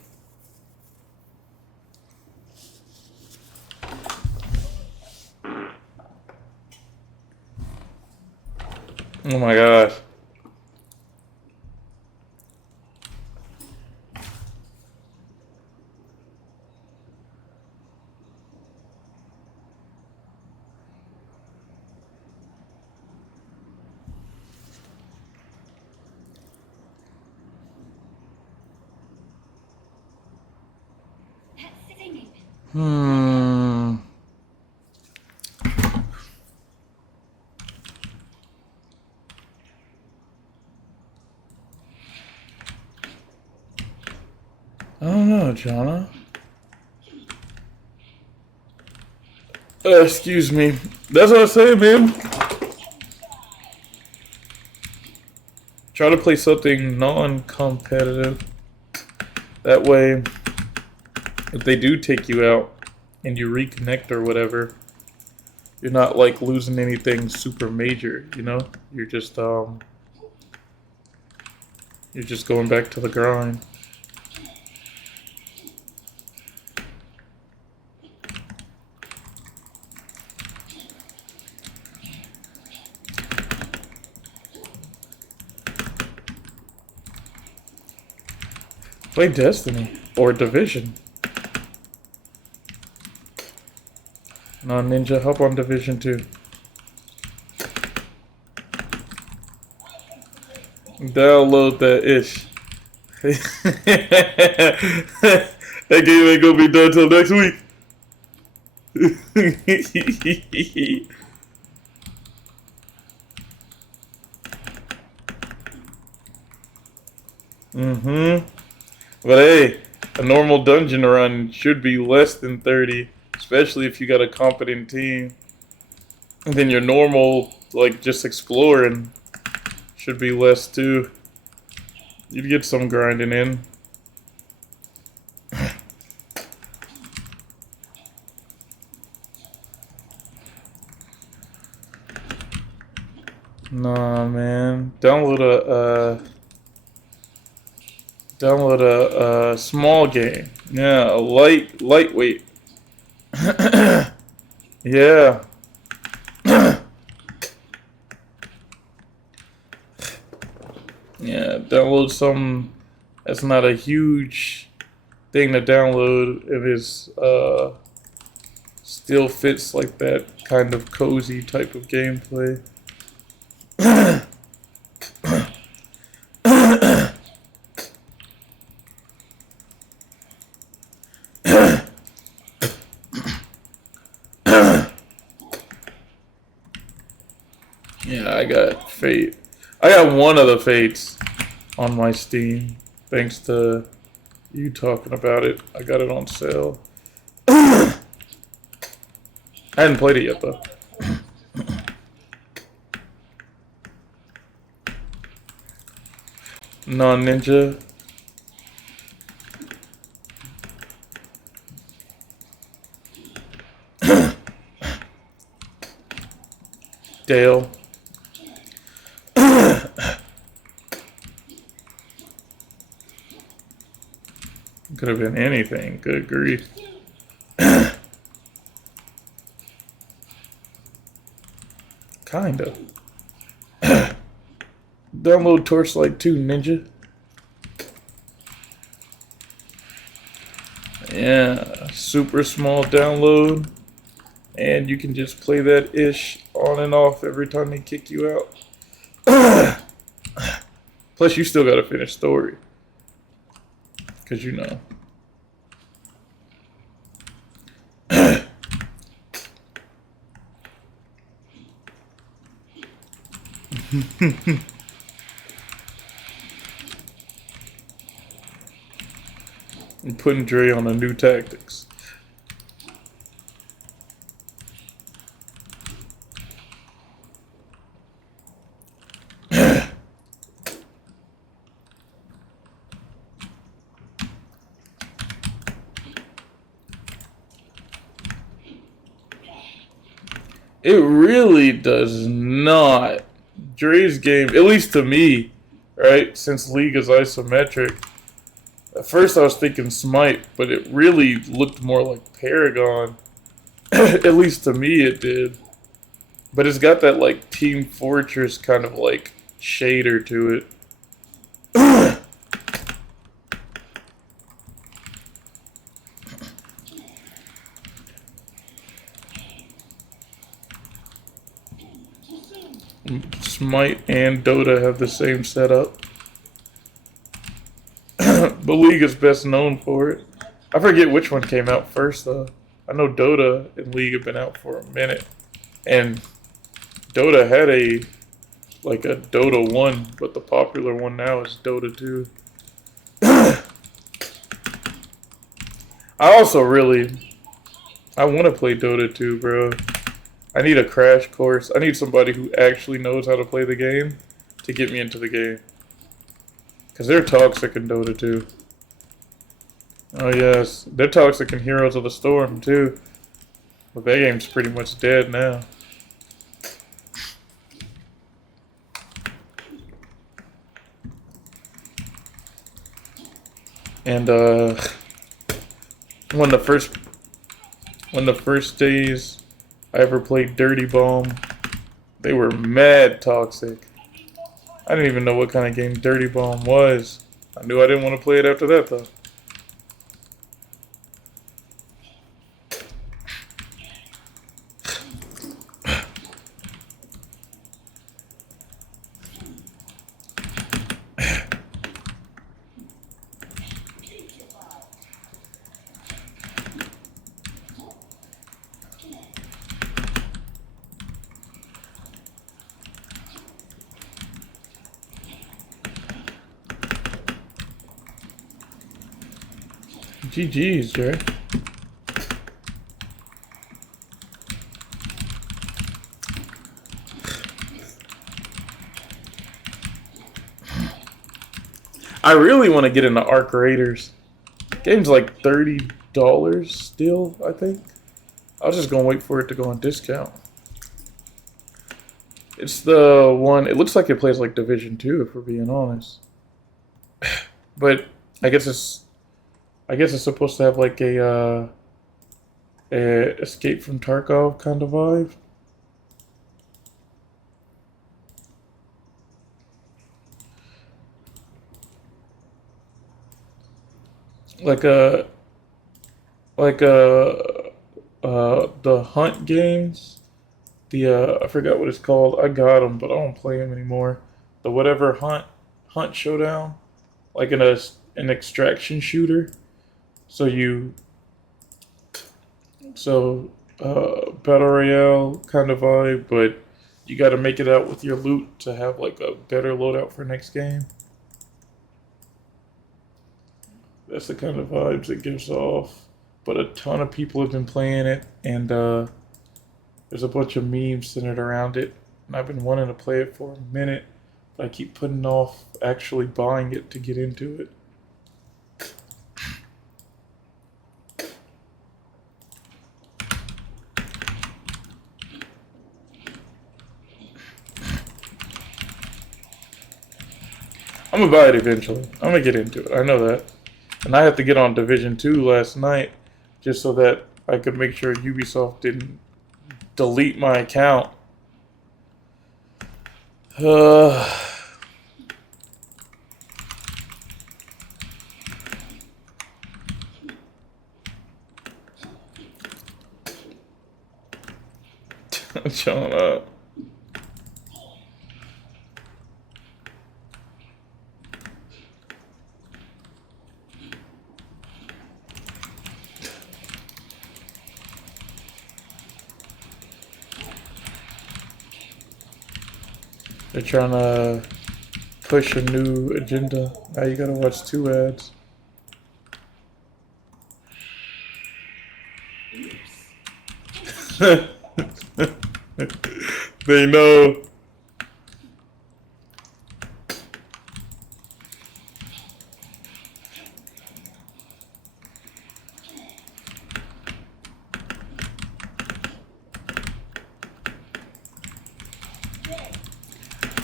Oh my gosh. Hmm. Jana? Excuse me. That's what I was saying, man. Try to play something non-competitive. That way, if they do take you out and you reconnect or whatever, you're not like losing anything super major, you know? You're just going back to the grind. Play Destiny or Division. Non-ninja, hop on Division 2. Download that ish. That game ain't gonna be done till next week. But hey, a normal dungeon run should be less than 30, especially if you got a competent team. And then your normal, like, just exploring should be less too. You'd get some grinding in. Nah, man. Download a small game. Yeah, a lightweight. Yeah. Yeah, download something that's not a huge thing to download if it's still fits like that kind of cozy type of gameplay. Yeah, I got Fate. I got one of the Fates on my Steam, thanks to you talking about it. I got it on sale. I hadn't played it yet, though. Non-ninja. Dale. Could have been anything. Good grief. Kind of. Download Torchlight 2, ninja. Yeah, super small download. And you can just play that ish on and off every time they kick you out. Plus, you still gotta finish story. Because you know. I'm putting Dre on a new tactics. It really does not. Dre's game, at least to me, right? Since League is isometric. At first I was thinking Smite, but it really looked more like Paragon. At least to me it did. But it's got that like Team Fortress kind of like shader to it. Smite and Dota have the same setup. But League is best known for it. I forget which one came out first though. I know Dota and League have been out for a minute. And Dota had a Dota 1, but the popular one now is Dota 2. I also really, I want to play Dota 2, bro. I need a crash course. I need somebody who actually knows how to play the game to get me into the game. Because they're toxic in Dota 2. Oh yes, they're toxic in Heroes of the Storm too. But that game's pretty much dead now. And one of the first days I ever played Dirty Bomb, they were mad toxic. I didn't even know what kind of game Dirty Bomb was. I knew I didn't want to play it after that though. GG's, Jerry. I really want to get into Arc Raiders. Game's like $30 still, I think. I was just gonna wait for it to go on discount. It's the one. It looks like it plays like Division 2, if we're being honest. But I guess it's supposed to have like a Escape from Tarkov kind of vibe. The Hunt games. I forgot what it's called. I got them, but I don't play them anymore. The whatever Hunt Showdown, like an extraction shooter. Battle Royale kind of vibe, but you got to make it out with your loot to have like a better loadout for next game. That's the kind of vibes it gives off. But a ton of people have been playing it, and there's a bunch of memes centered around it. And I've been wanting to play it for a minute, but I keep putting off actually buying it to get into it. I'm gonna buy it eventually. I'm gonna get into it. I know that. And I had to get on Division 2 last night just so that I could make sure Ubisoft didn't delete my account. Shut up. They're trying to push a new agenda. Now you gotta watch 2 ads. They know.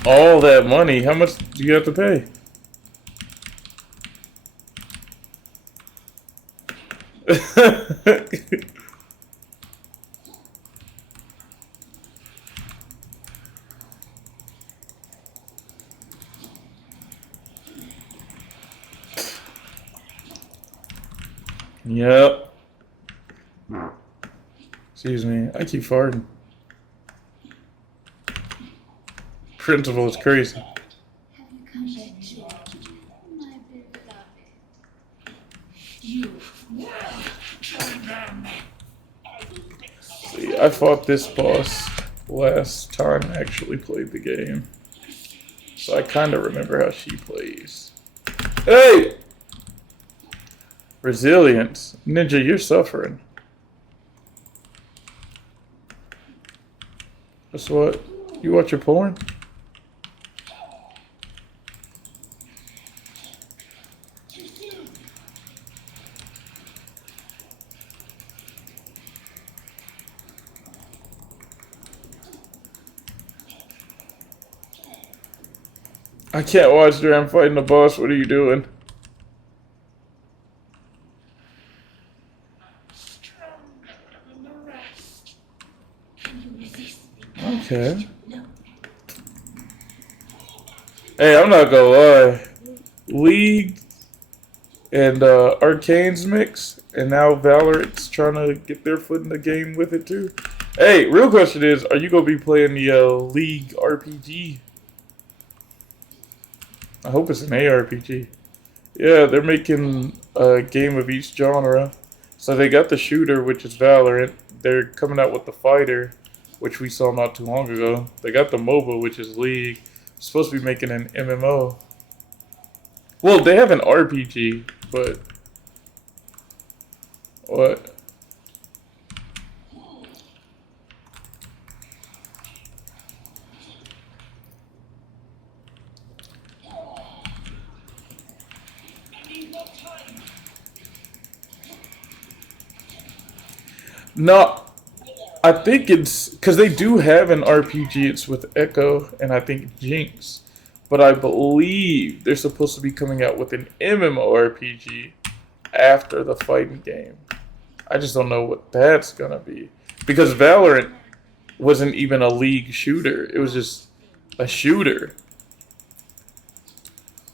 All that money, how much do you have to pay? Yep. Excuse me, I keep farting. Principal is crazy. See, I fought this boss last time I actually played the game. So I kind of remember how she plays. Hey! Resilience. Ninja, you're suffering. That's what? You watch your porn? I can't watch Dre. I'm fighting the boss. What are you doing? Okay. Hey, I'm not gonna lie. League and Arcane's mix, and now Valorant's trying to get their foot in the game with it too. Hey, real question is, are you gonna be playing the League RPG? I hope it's an ARPG. Yeah, they're making a game of each genre. So they got the shooter, which is Valorant. They're coming out with the fighter, which we saw not too long ago. They got the MOBA, which is League. Supposed to be making an MMO. Well, they have an RPG, but what? No, I think it's because they do have an RPG. It's with Echo and I think Jinx, but I believe they're supposed to be coming out with an MMORPG after the fighting game. I just don't know what that's gonna be because Valorant wasn't even a League shooter. It was just a shooter,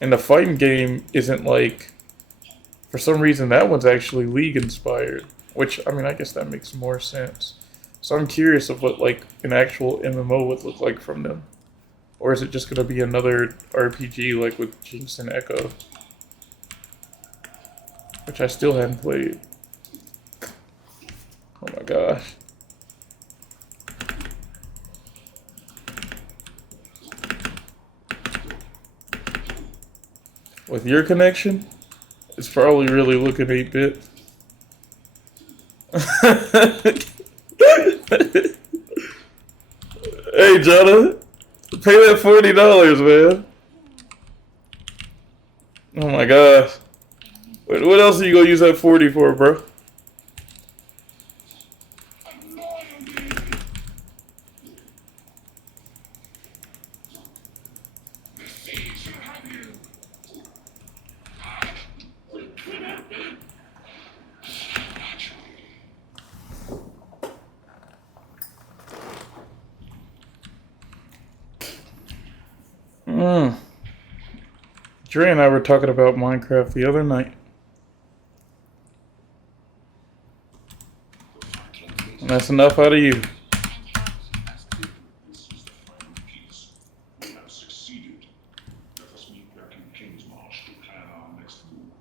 and the fighting game isn't like. For some reason, that one's actually League inspired, which I mean, I guess that makes more sense. So I'm curious of what like an actual MMO would look like from them, or is it just gonna be another RPG like with Jinx and Echo, which I still haven't played. Oh my gosh. With your connection, it's probably really looking 8-bit. Hey, Jonah, pay that $40, man. Oh my gosh. What else are you gonna use that 40 for, bro? Dre and I were talking about Minecraft the other night. And that's enough out of you. As if this is the final piece. We have succeeded. Let us meet back in King's Marsh to plan our next move.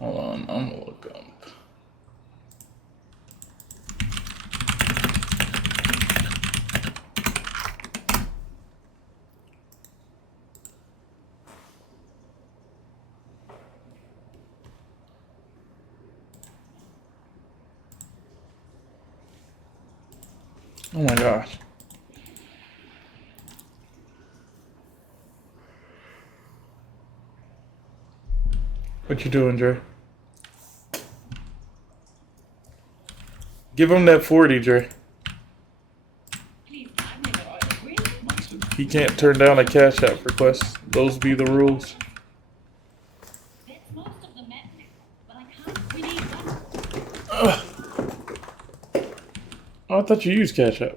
Hold on, I'm gonna look up. Oh my gosh. What you doing, Dre? Give him that 40, Dre. He can't turn down a Cash App request. Those be the rules. That's most of the men, but I can't really one. Oh, I thought you used Cash App.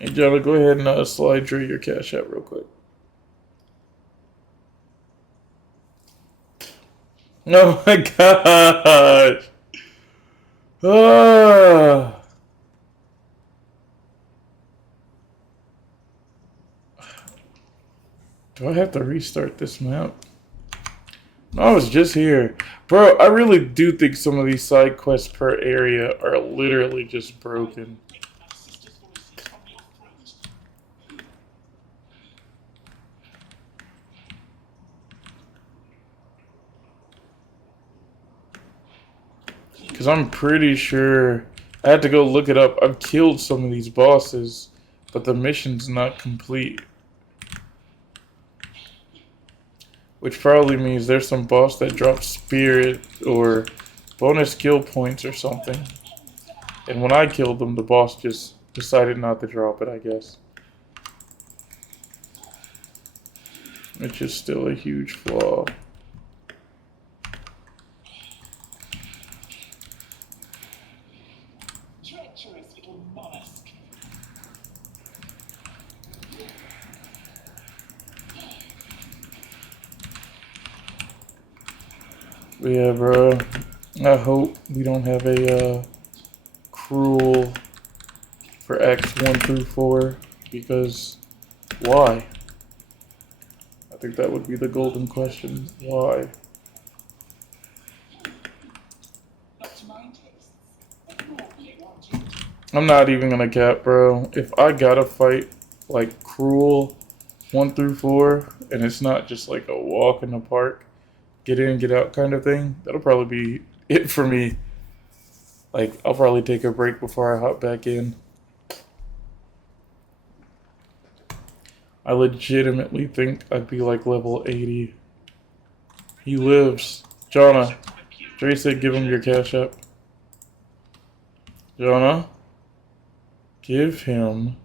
Hey, Jonah, go ahead and slide Dre your Cash App real quick. Oh my gosh. Ah. Do I have to restart this map? I was just here. Bro, I really do think some of these side quests per area are literally just broken. My sister's voices from your throat. Because I'm pretty sure I had to go look it up. I've killed some of these bosses, but the mission's not complete. Which probably means there's some boss that drops spirit or bonus skill points or something. And when I killed them, the boss just decided not to drop it, I guess. Which is still a huge flaw. Treacherous little mollusk. But yeah, bro. I hope we don't have a cruel for Acts 1 through 4. Because why? I think that would be the golden question. Why? Not to my tastes. But more they want you to. I'm not even gonna cap, bro. If I gotta fight like cruel 1 through 4, and it's not just like a walk in the park, get in, get out kind of thing, that'll probably be it for me. Like, I'll probably take a break before I hop back in. I legitimately think I'd be like level 80. He lives. Jonna. Dre said give him your cash app. Jonna. Give him.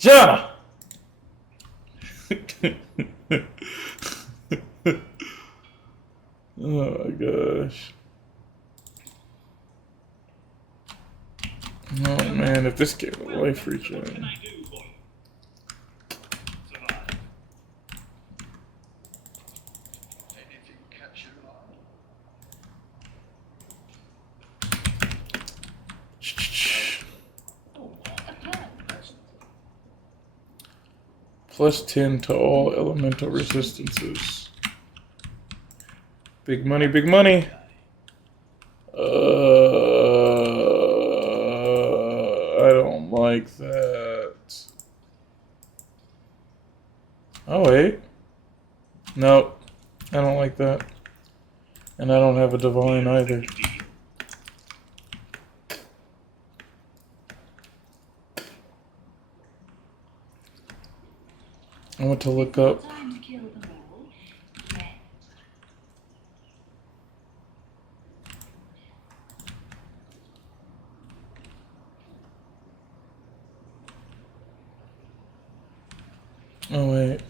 Jonna! Oh my gosh. Oh man, if this game was life What regen. can I do for you? Survive. Anything catch your eye? Plus 10 to all elemental resistances. Big money, big money. I don't like that. Oh, wait. Nope. I don't like that. And I don't have a divine either. I want to look up. Time to kill them all. Yeah. Oh, wait.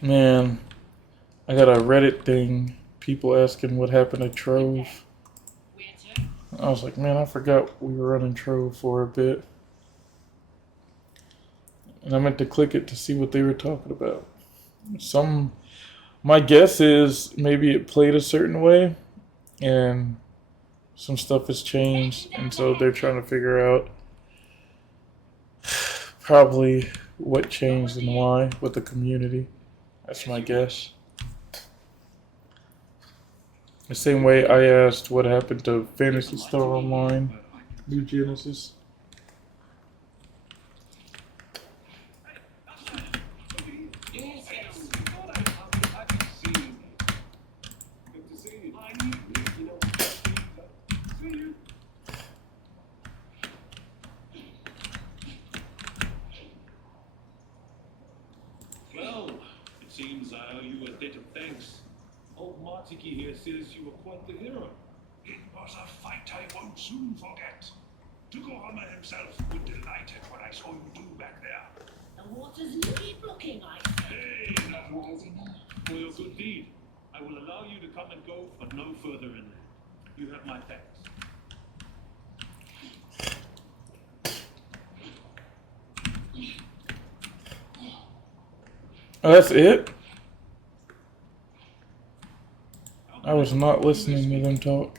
Man, I got a Reddit thing. People asking what happened to Trove. Where to? I was like, man, I forgot we were running Trove for a bit. And I meant to click it to see what they were talking about. My guess is maybe it played a certain way and some stuff has changed. And so they're trying to figure out probably what changed and why with the community. That's my guess. The same way I asked what happened to Phantasy Star Online, New Genesis. Yes, yes. I can see you. Good to see you. I knew you know. See you. Well, it seems I owe you a debt of thanks. Old Martiki here says you were quite the hero. It was a fight I won't soon forget. Tugorama himself was delighted what I saw you do back there. The water's deep looking, I said. Hey, not rising up. For your good deed, I will allow you to come and go, but no further in there. You have my thanks. Oh, that's it? I was not listening to them talk.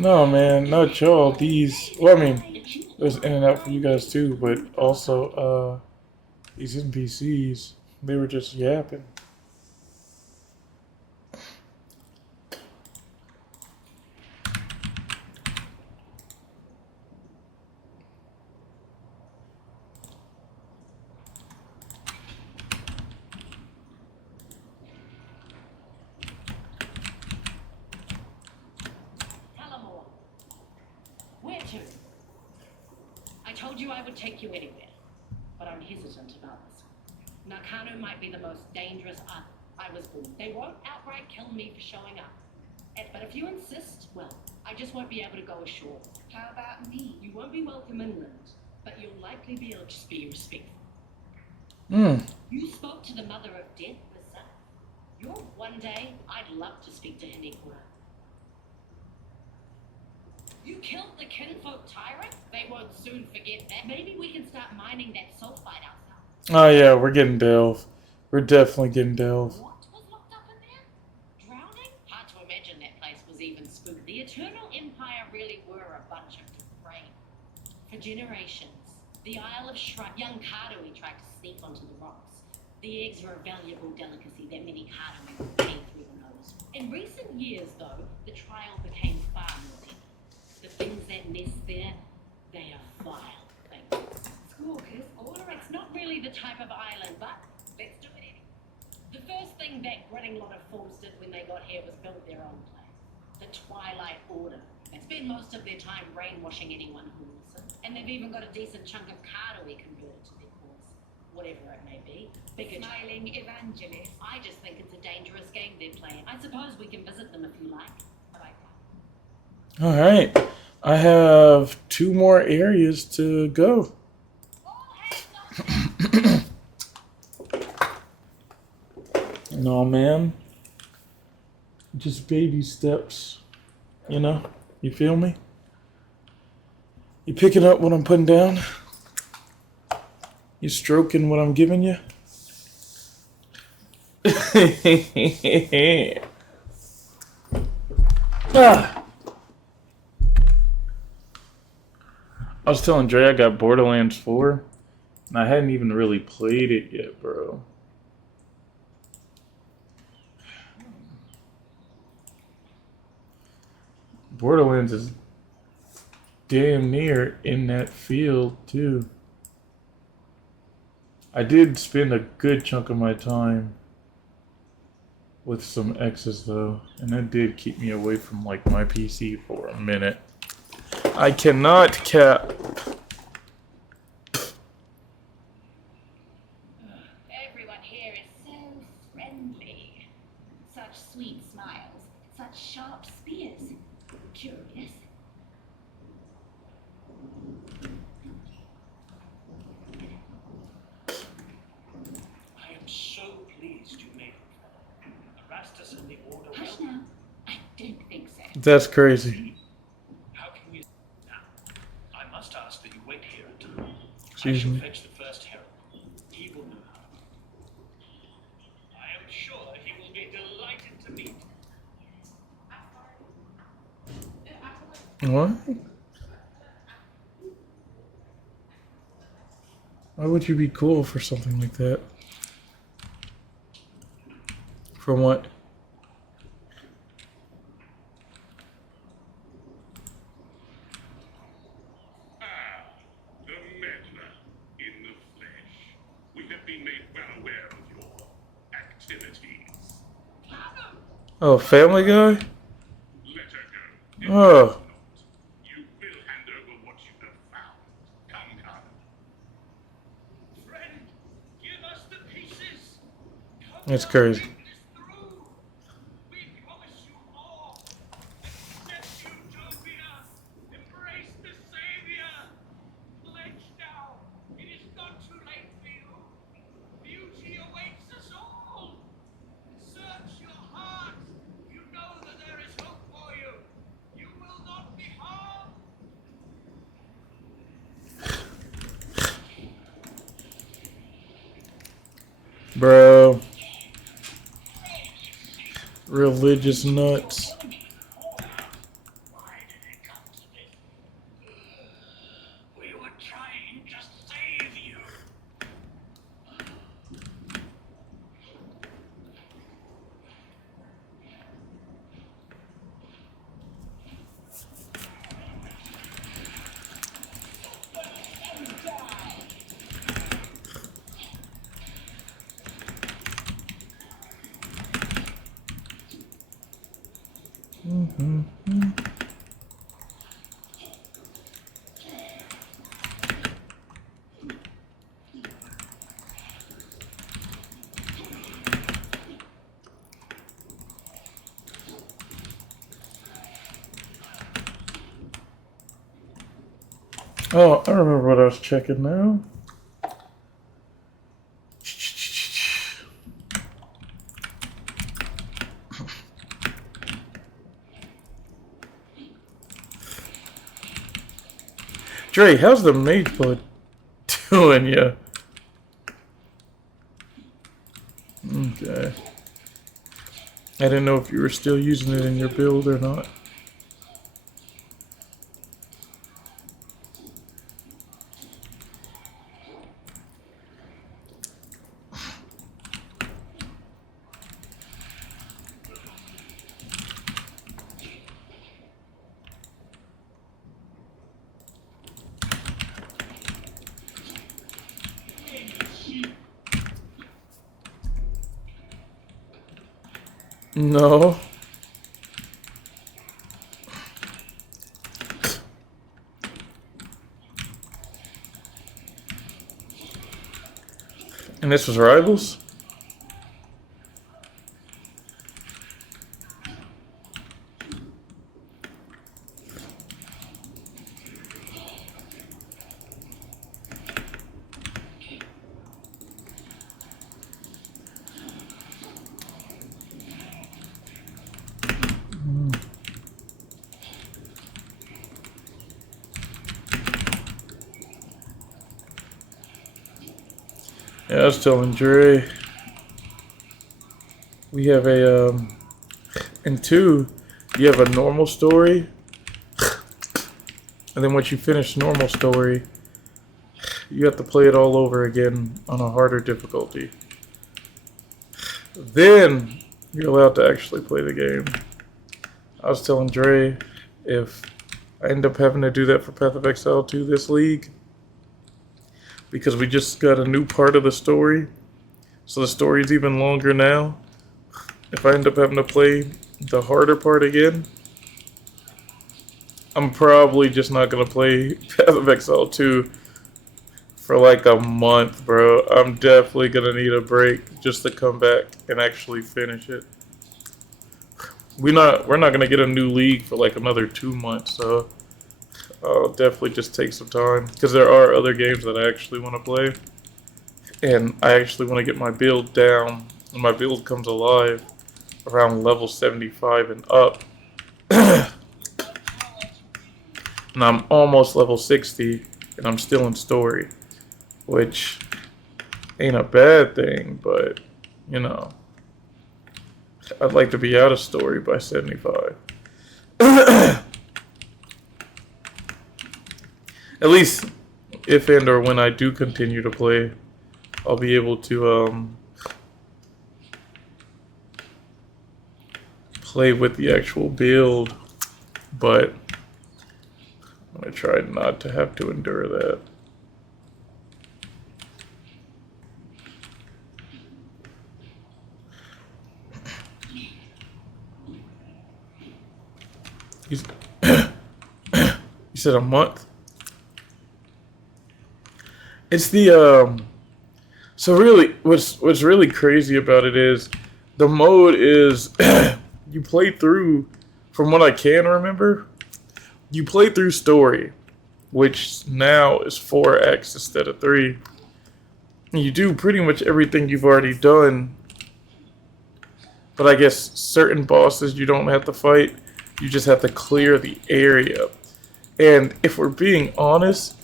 No, man, not y'all. These. Well, I mean, there's in and out for you guys too, but also, these NPCs. They were just yapping. Tell 'em all. Where to? I told you I would take you anywhere, but I'm hesitant about this. Nakano might be the most dangerous I was born. They won't outright kill me for showing up. But if you insist, well, I just won't be able to go ashore. How about me? You won't be welcome inland, but you'll likely be able to just be respectful. Hmm. You spoke to the mother of death herself. One day, I'd love to speak to Hinekura. You killed the kinfolk tyrant? They won't soon forget that. Maybe we can start mining that sulfide ourselves. Oh yeah, we're getting Delve. We're definitely getting Delve. What was locked up in there? Drowning? Hard to imagine that place was even spooky. The Eternal Empire really were a bunch of depraved. For generations, the Isle of young Kadoi tried to sneak onto the rocks. The eggs were a valuable delicacy that many Kadoi would pay through the nose. In recent years, though, the trial became far more tender. The things that nest there, they are vile things. Squawkers, order. It's not really the type of island, but let's do it anyway. The first thing that grinning lot of fools did when they got here was build their own place. The Twilight Order. They spend most of their time brainwashing anyone who will listen. And they've even got a decent chunk of Kadoi converted to their cause. Whatever it may be. Bigger Smiling evangelist. I just think it's a dangerous game they're playing. I suppose we can visit them if you like, but I can't. All right, I have 2 more areas to go. No, man. Just baby steps. You know? You feel me? You picking up what I'm putting down? You stroking what I'm giving you? Ah. I was telling Dre I got Borderlands 4, and I hadn't even really played it yet, bro. Borderlands is damn near in that field, too. I did spend a good chunk of my time with some X's, though, and that did keep me away from, like, my PC for a minute. I cannot cap. Everyone here is so friendly. Such sweet smiles, such sharp spears. Curious. I am so pleased you made it. Erastus and the Order Hush will... now. I don't think so. That's crazy. How can we... Now, I must ask that you wait here until... Excuse I shall me. fetch the first herald. He will know how. I am sure he will be delighted to meet. What? Why would you be cool for something like that? From what? Ah, the meddler in the flesh. We have been made well aware of your activities. Oh, Family Guy? Let her go. Oh. You will hand over what you have found. Come, come. Friend, give us the pieces. Come That's now, crazy. think this through. We promise you more. Accept utopia. Embrace the Savior. Pledge now. It is not too late for you. Beauty awaits us all. Search your heart. You know that there is hope for you. You will not be harmed. Bro. Religious nuts. Why did it Oh, I remember what I was checking now. Dre, how's the mage blood doing ya? Okay. I didn't know if you were still using it in your build or not. No. And this was Rivals? Yeah, I was telling Dre, we have a, in 2, you have a normal story, and then once you finish normal story, you have to play it all over again on a harder difficulty. Then, you're allowed to actually play the game. I was telling Dre, if I end up having to do that for Path of Exile 2 this league, because we just got a new part of the story, so the story's even longer now. If I end up having to play the harder part again, I'm probably just not going to play Path of Exile 2 for like a month, bro. I'm definitely going to need a break just to come back and actually finish it. We're not going to get a new league for like another 2 months, so I'll definitely just take some time, because there are other games that I actually want to play, and I actually want to get my build down, and my build comes alive around level 75 and up. And I'm almost level 60, and I'm still in story, which ain't a bad thing, but, you know, I'd like to be out of story by 75. At least, if and or when I do continue to play, I'll be able to play with the actual build, but I'm going to try not to have to endure that. You said a month? It's the so really what's really crazy about it is the mode is you play through, from what I can remember, you play through story, which now is 4x instead of 3. And you do pretty much everything you've already done, but I guess certain bosses you don't have to fight, you just have to clear the area. And if we're being honest,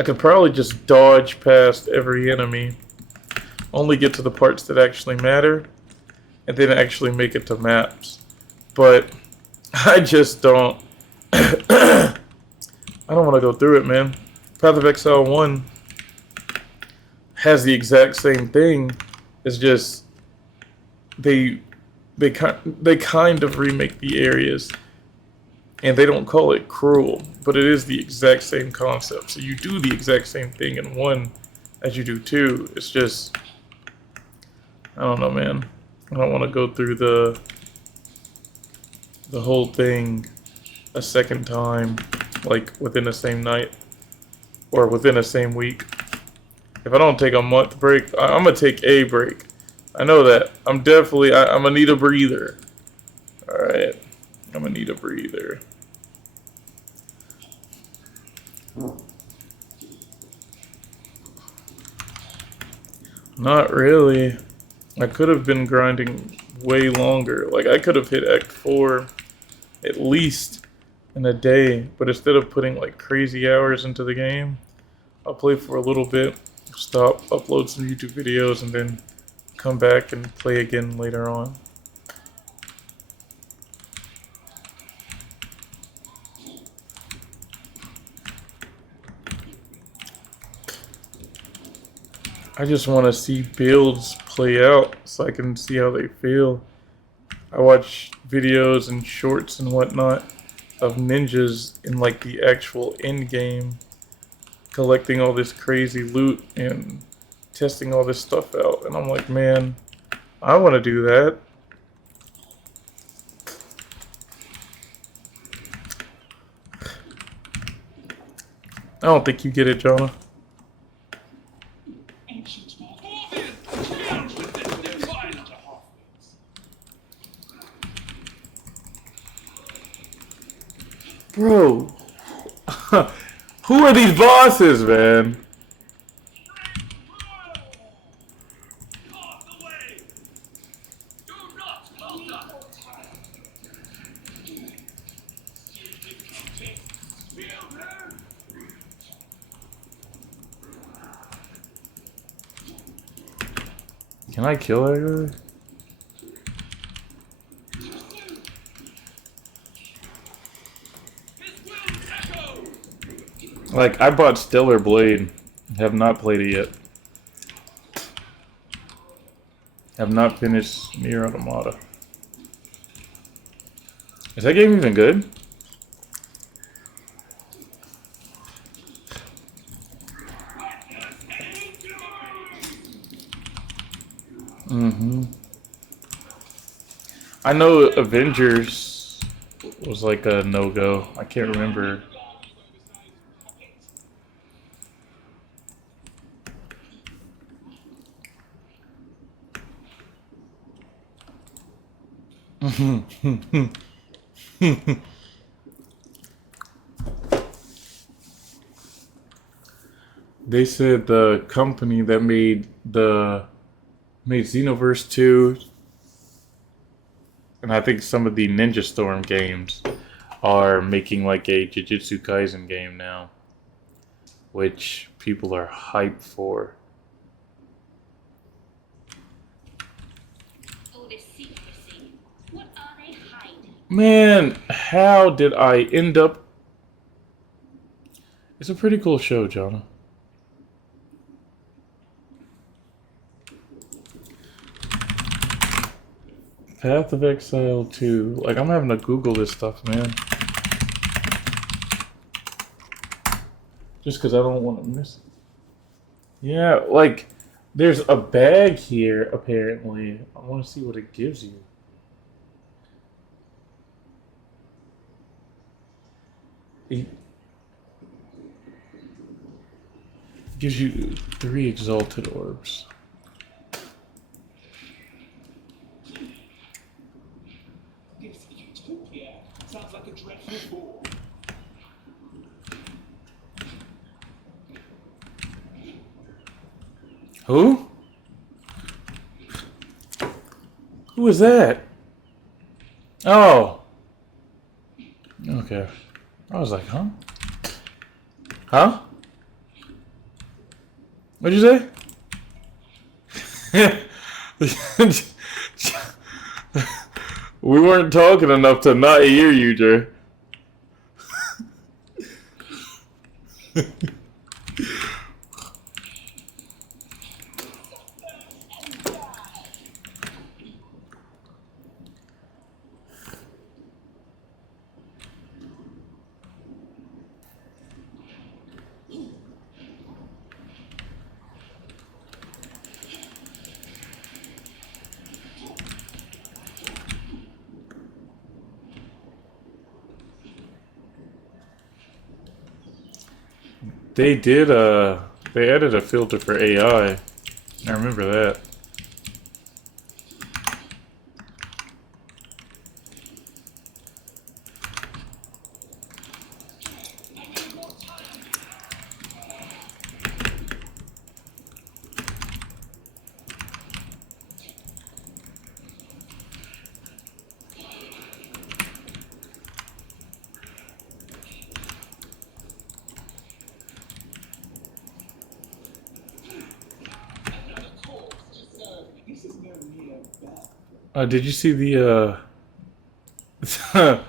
I could probably just dodge past every enemy, only get to the parts that actually matter, and then actually make it to maps. But I just don't. I don't want to go through it, man. Path of Exile 1 has the exact same thing. It's just they kind of remake the areas, and they don't call it cruel, but it is the exact same concept. So you do the exact same thing in 1 as you do 2. It's just, I don't know, man. I don't want to go through the the whole thing a second time, like within the same night or within the same week. If I don't take a month break, I'm gonna take a break. I know that. I'm gonna need a breather. Alright. I'm gonna need a breather. Not really. I could have been grinding way longer. Like, I could have hit Act 4 at least in a day, but instead of putting like crazy hours into the game, I'll play for a little bit, stop, upload some YouTube videos, and then come back and play again later on. I just want to see builds play out so I can see how they feel. I watch videos and shorts and whatnot of ninjas in like the actual end game, collecting all this crazy loot and testing all this stuff out, and I'm like, man, I want to do that. I don't think you get it, Jonah. Ancient Morgan, challenge with this divine to halflings. Bro, who are these bosses, man? Off the way! Do not falter! Feel her! Can I kill that guy? His will echo! Like, I bought Stellar Blade. Have not played it yet. Have not finished Nier Automata. Is that game even good? I know Avengers was like a no-go. I can't remember. They said the company that made Xenoverse 2 and I think some of the Ninja Storm games are making like a Jujutsu Kaisen game now, which people are hyped for. All this secrecy. What are they hiding? Man, how did I end up? It's a pretty cool show, Jonah. Path of Exile 2. Like, I'm having to Google this stuff, man. Just because I don't want to miss it. Yeah, like, there's a bag here, apparently. I want to see what it gives you. It gives you 3 exalted orbs. This utopia sounds like a dreadful bore. Who? Who is that? Oh. Okay. I was like, huh? Huh? What'd you say? We weren't talking enough to not hear you, Jay. They did they added a filter for AI. I remember that. Did you see the the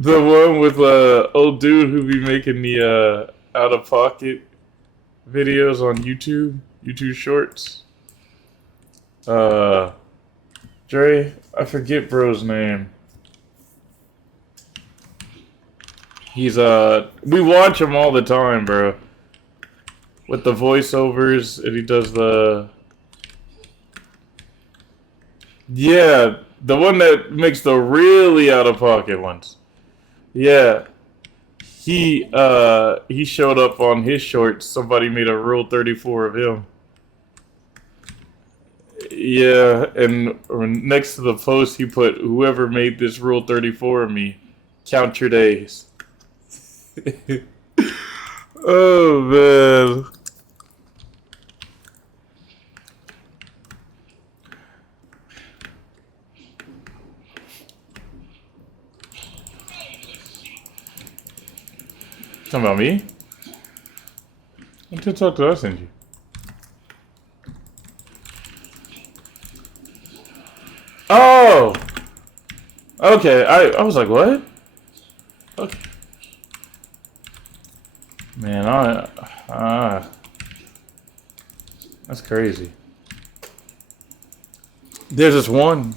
one with old dude who be making the out of pocket videos on YouTube Shorts? Dre, I forget bro's name. He's we watch him all the time, bro. With the voiceovers, and he does the yeah, the one that makes the really out of pocket ones. Yeah. He showed up on his shorts. Somebody made a Rule 34 of him. Yeah, and next to the post he put, "Whoever made this Rule 34 of me, count your days." Oh man. Talking about me? What did talk to us, you? Oh! Okay, I was like, what? Okay. Man, that's crazy. There's this one.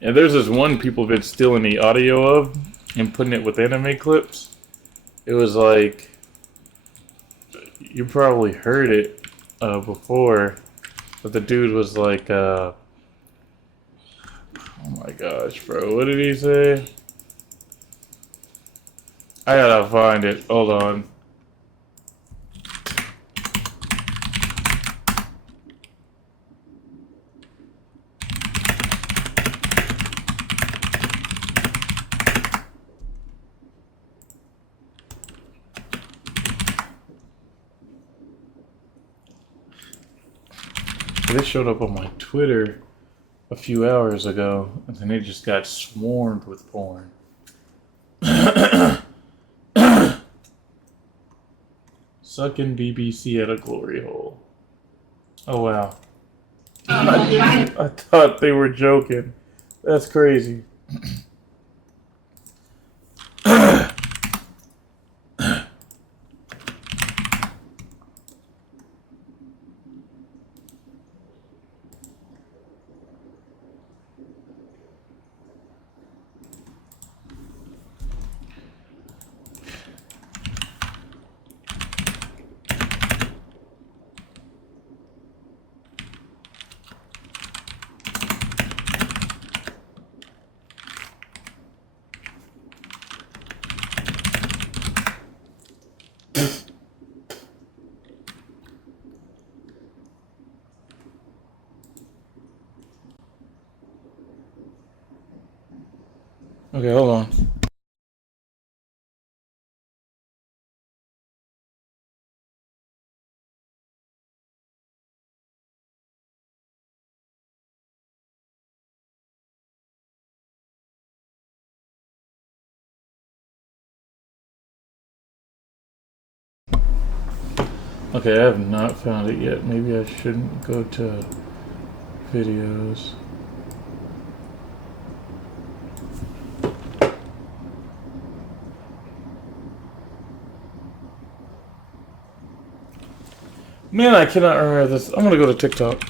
Yeah, there's this one people have been stealing the audio of and putting it with anime clips. It was like, you probably heard it before, but the dude was like, oh my gosh, bro, what did he say? I gotta find it. Hold on. This showed up on my Twitter a few hours ago, and then it just got swarmed with porn. Sucking BBC at a glory hole. Oh wow. I thought they were joking. That's crazy. Okay, hold on. Okay, I have not found it yet. Maybe I shouldn't go to videos. Man, I cannot remember this. I'm gonna go to TikTok.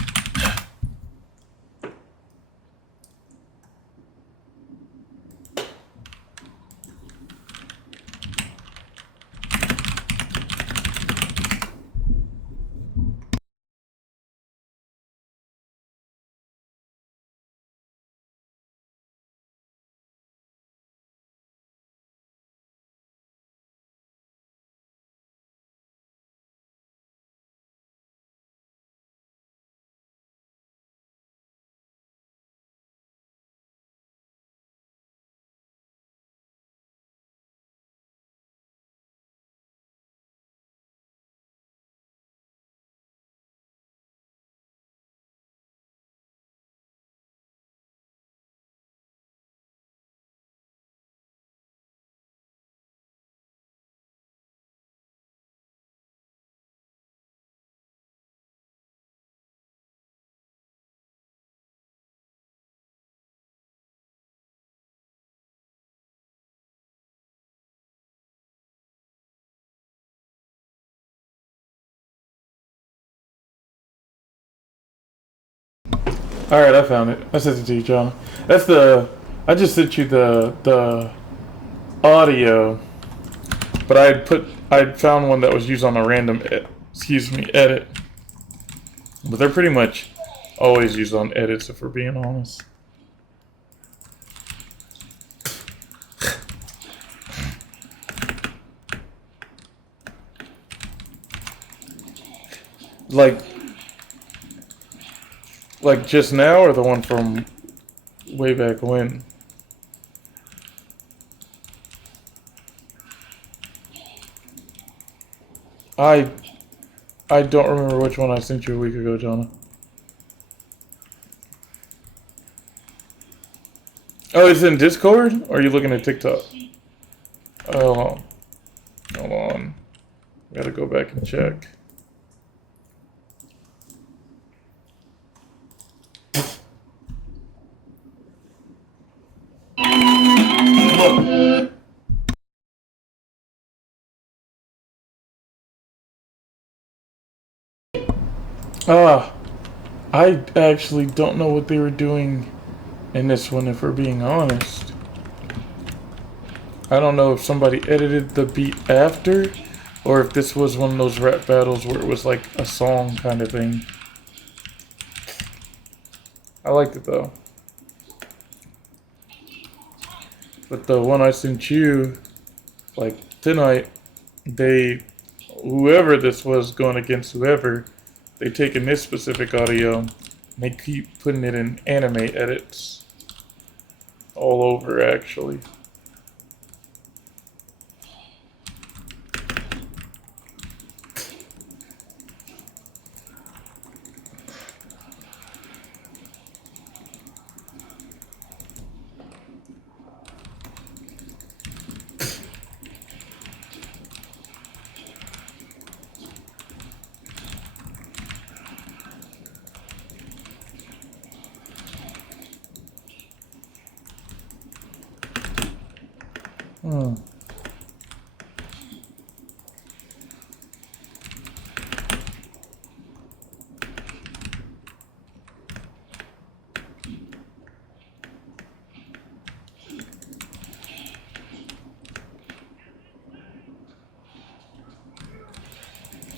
All right, I found it. I sent it to you, John. That's the. I just sent you the audio, but I'd found one that was used on a random edit. But they're pretty much always used on edits, if we're being honest. Like just now, or the one from way back when? I don't remember which one I sent you a week ago, Jonah. Oh, it's in Discord? Or are you looking at TikTok? Oh, hold on. Gotta go back and check. I actually don't know what they were doing in this one, if we're being honest. I don't know if somebody edited the beat after, or if this was one of those rap battles where it was like a song kind of thing. I liked it though. But the one I sent you, like tonight, whoever this was going against whoever, they taken this specific audio and they keep putting it in anime edits all over actually.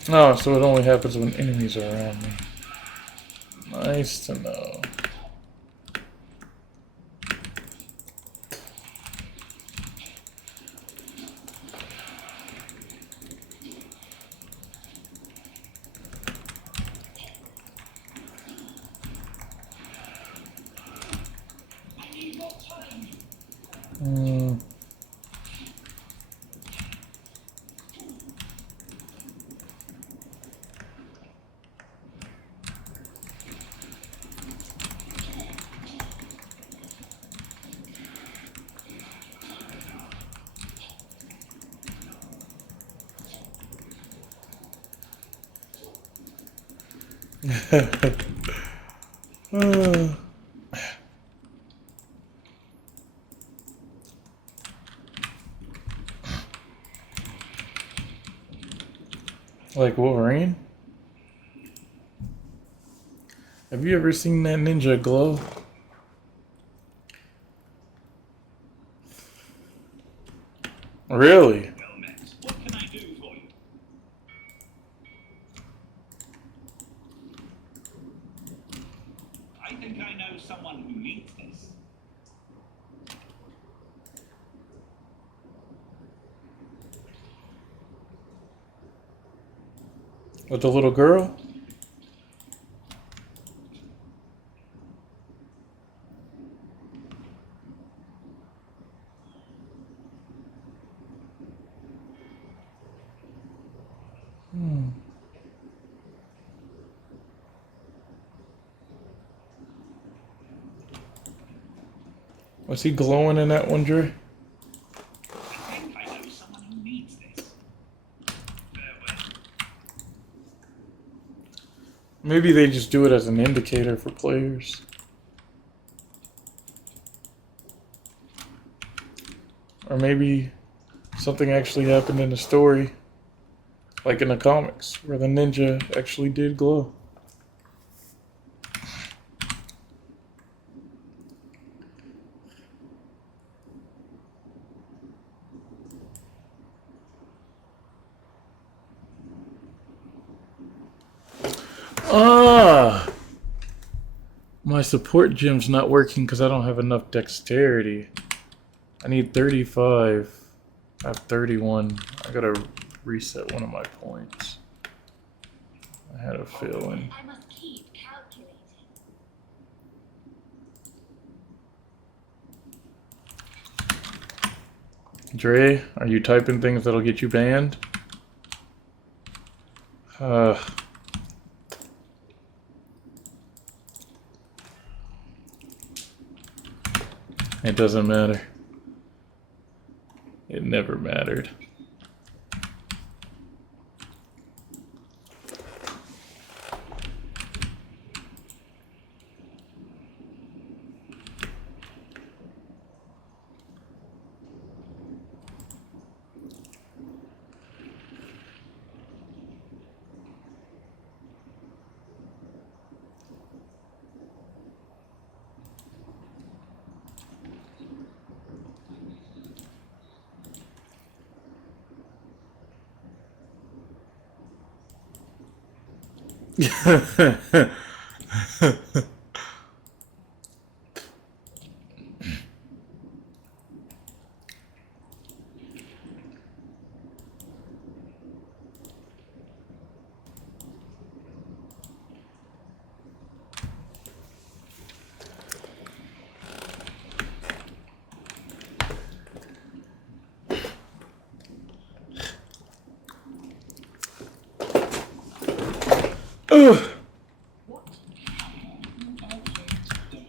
Oh, so it only happens when enemies are around me. Nice to know. Like Wolverine? Have you ever seen that ninja glow? Really? Well met. What can I do for you? I think I know someone who needs this. With the little girl? Was he glowing in that one, Dre? I think I know someone who needs this. Farewell. Maybe they just do it as an indicator for players. Or maybe something actually happened in the story, like in the comics, where the ninja actually did glow. Ah! My support gem's not working because I don't have enough dexterity. I need 35. I have 31. I gotta reset one of my points. I had a feeling. I must keep calculating. Dre, are you typing things that'll get you banned? It doesn't matter. It never mattered.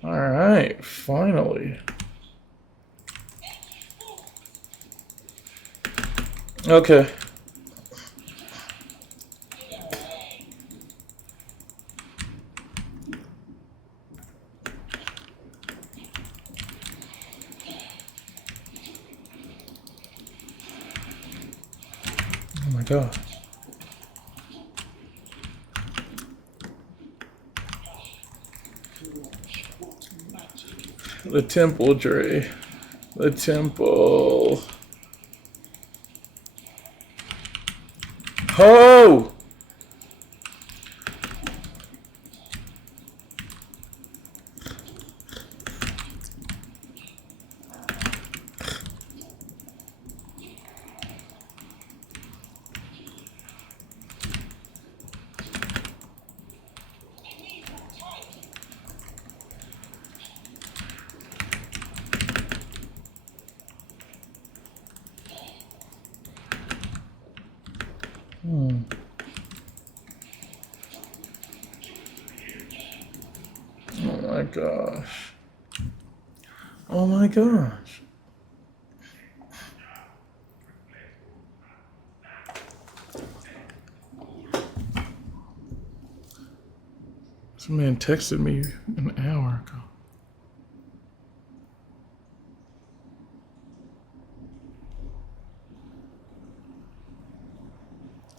Alright, finally. Okay. Oh my god. The temple, Dre. The temple. Oh! Oh my gosh. Oh my gosh. Some man texted me an hour ago.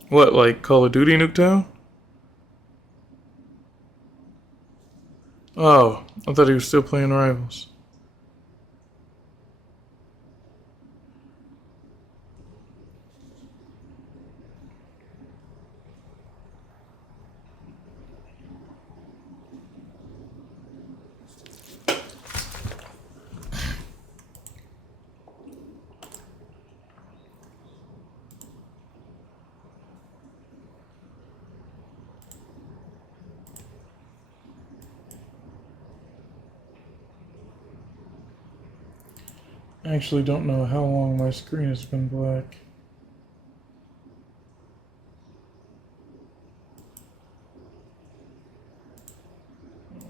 What, like Call of Duty Nuketown? Oh, I thought he was still playing Rivals. I actually don't know how long my screen has been black.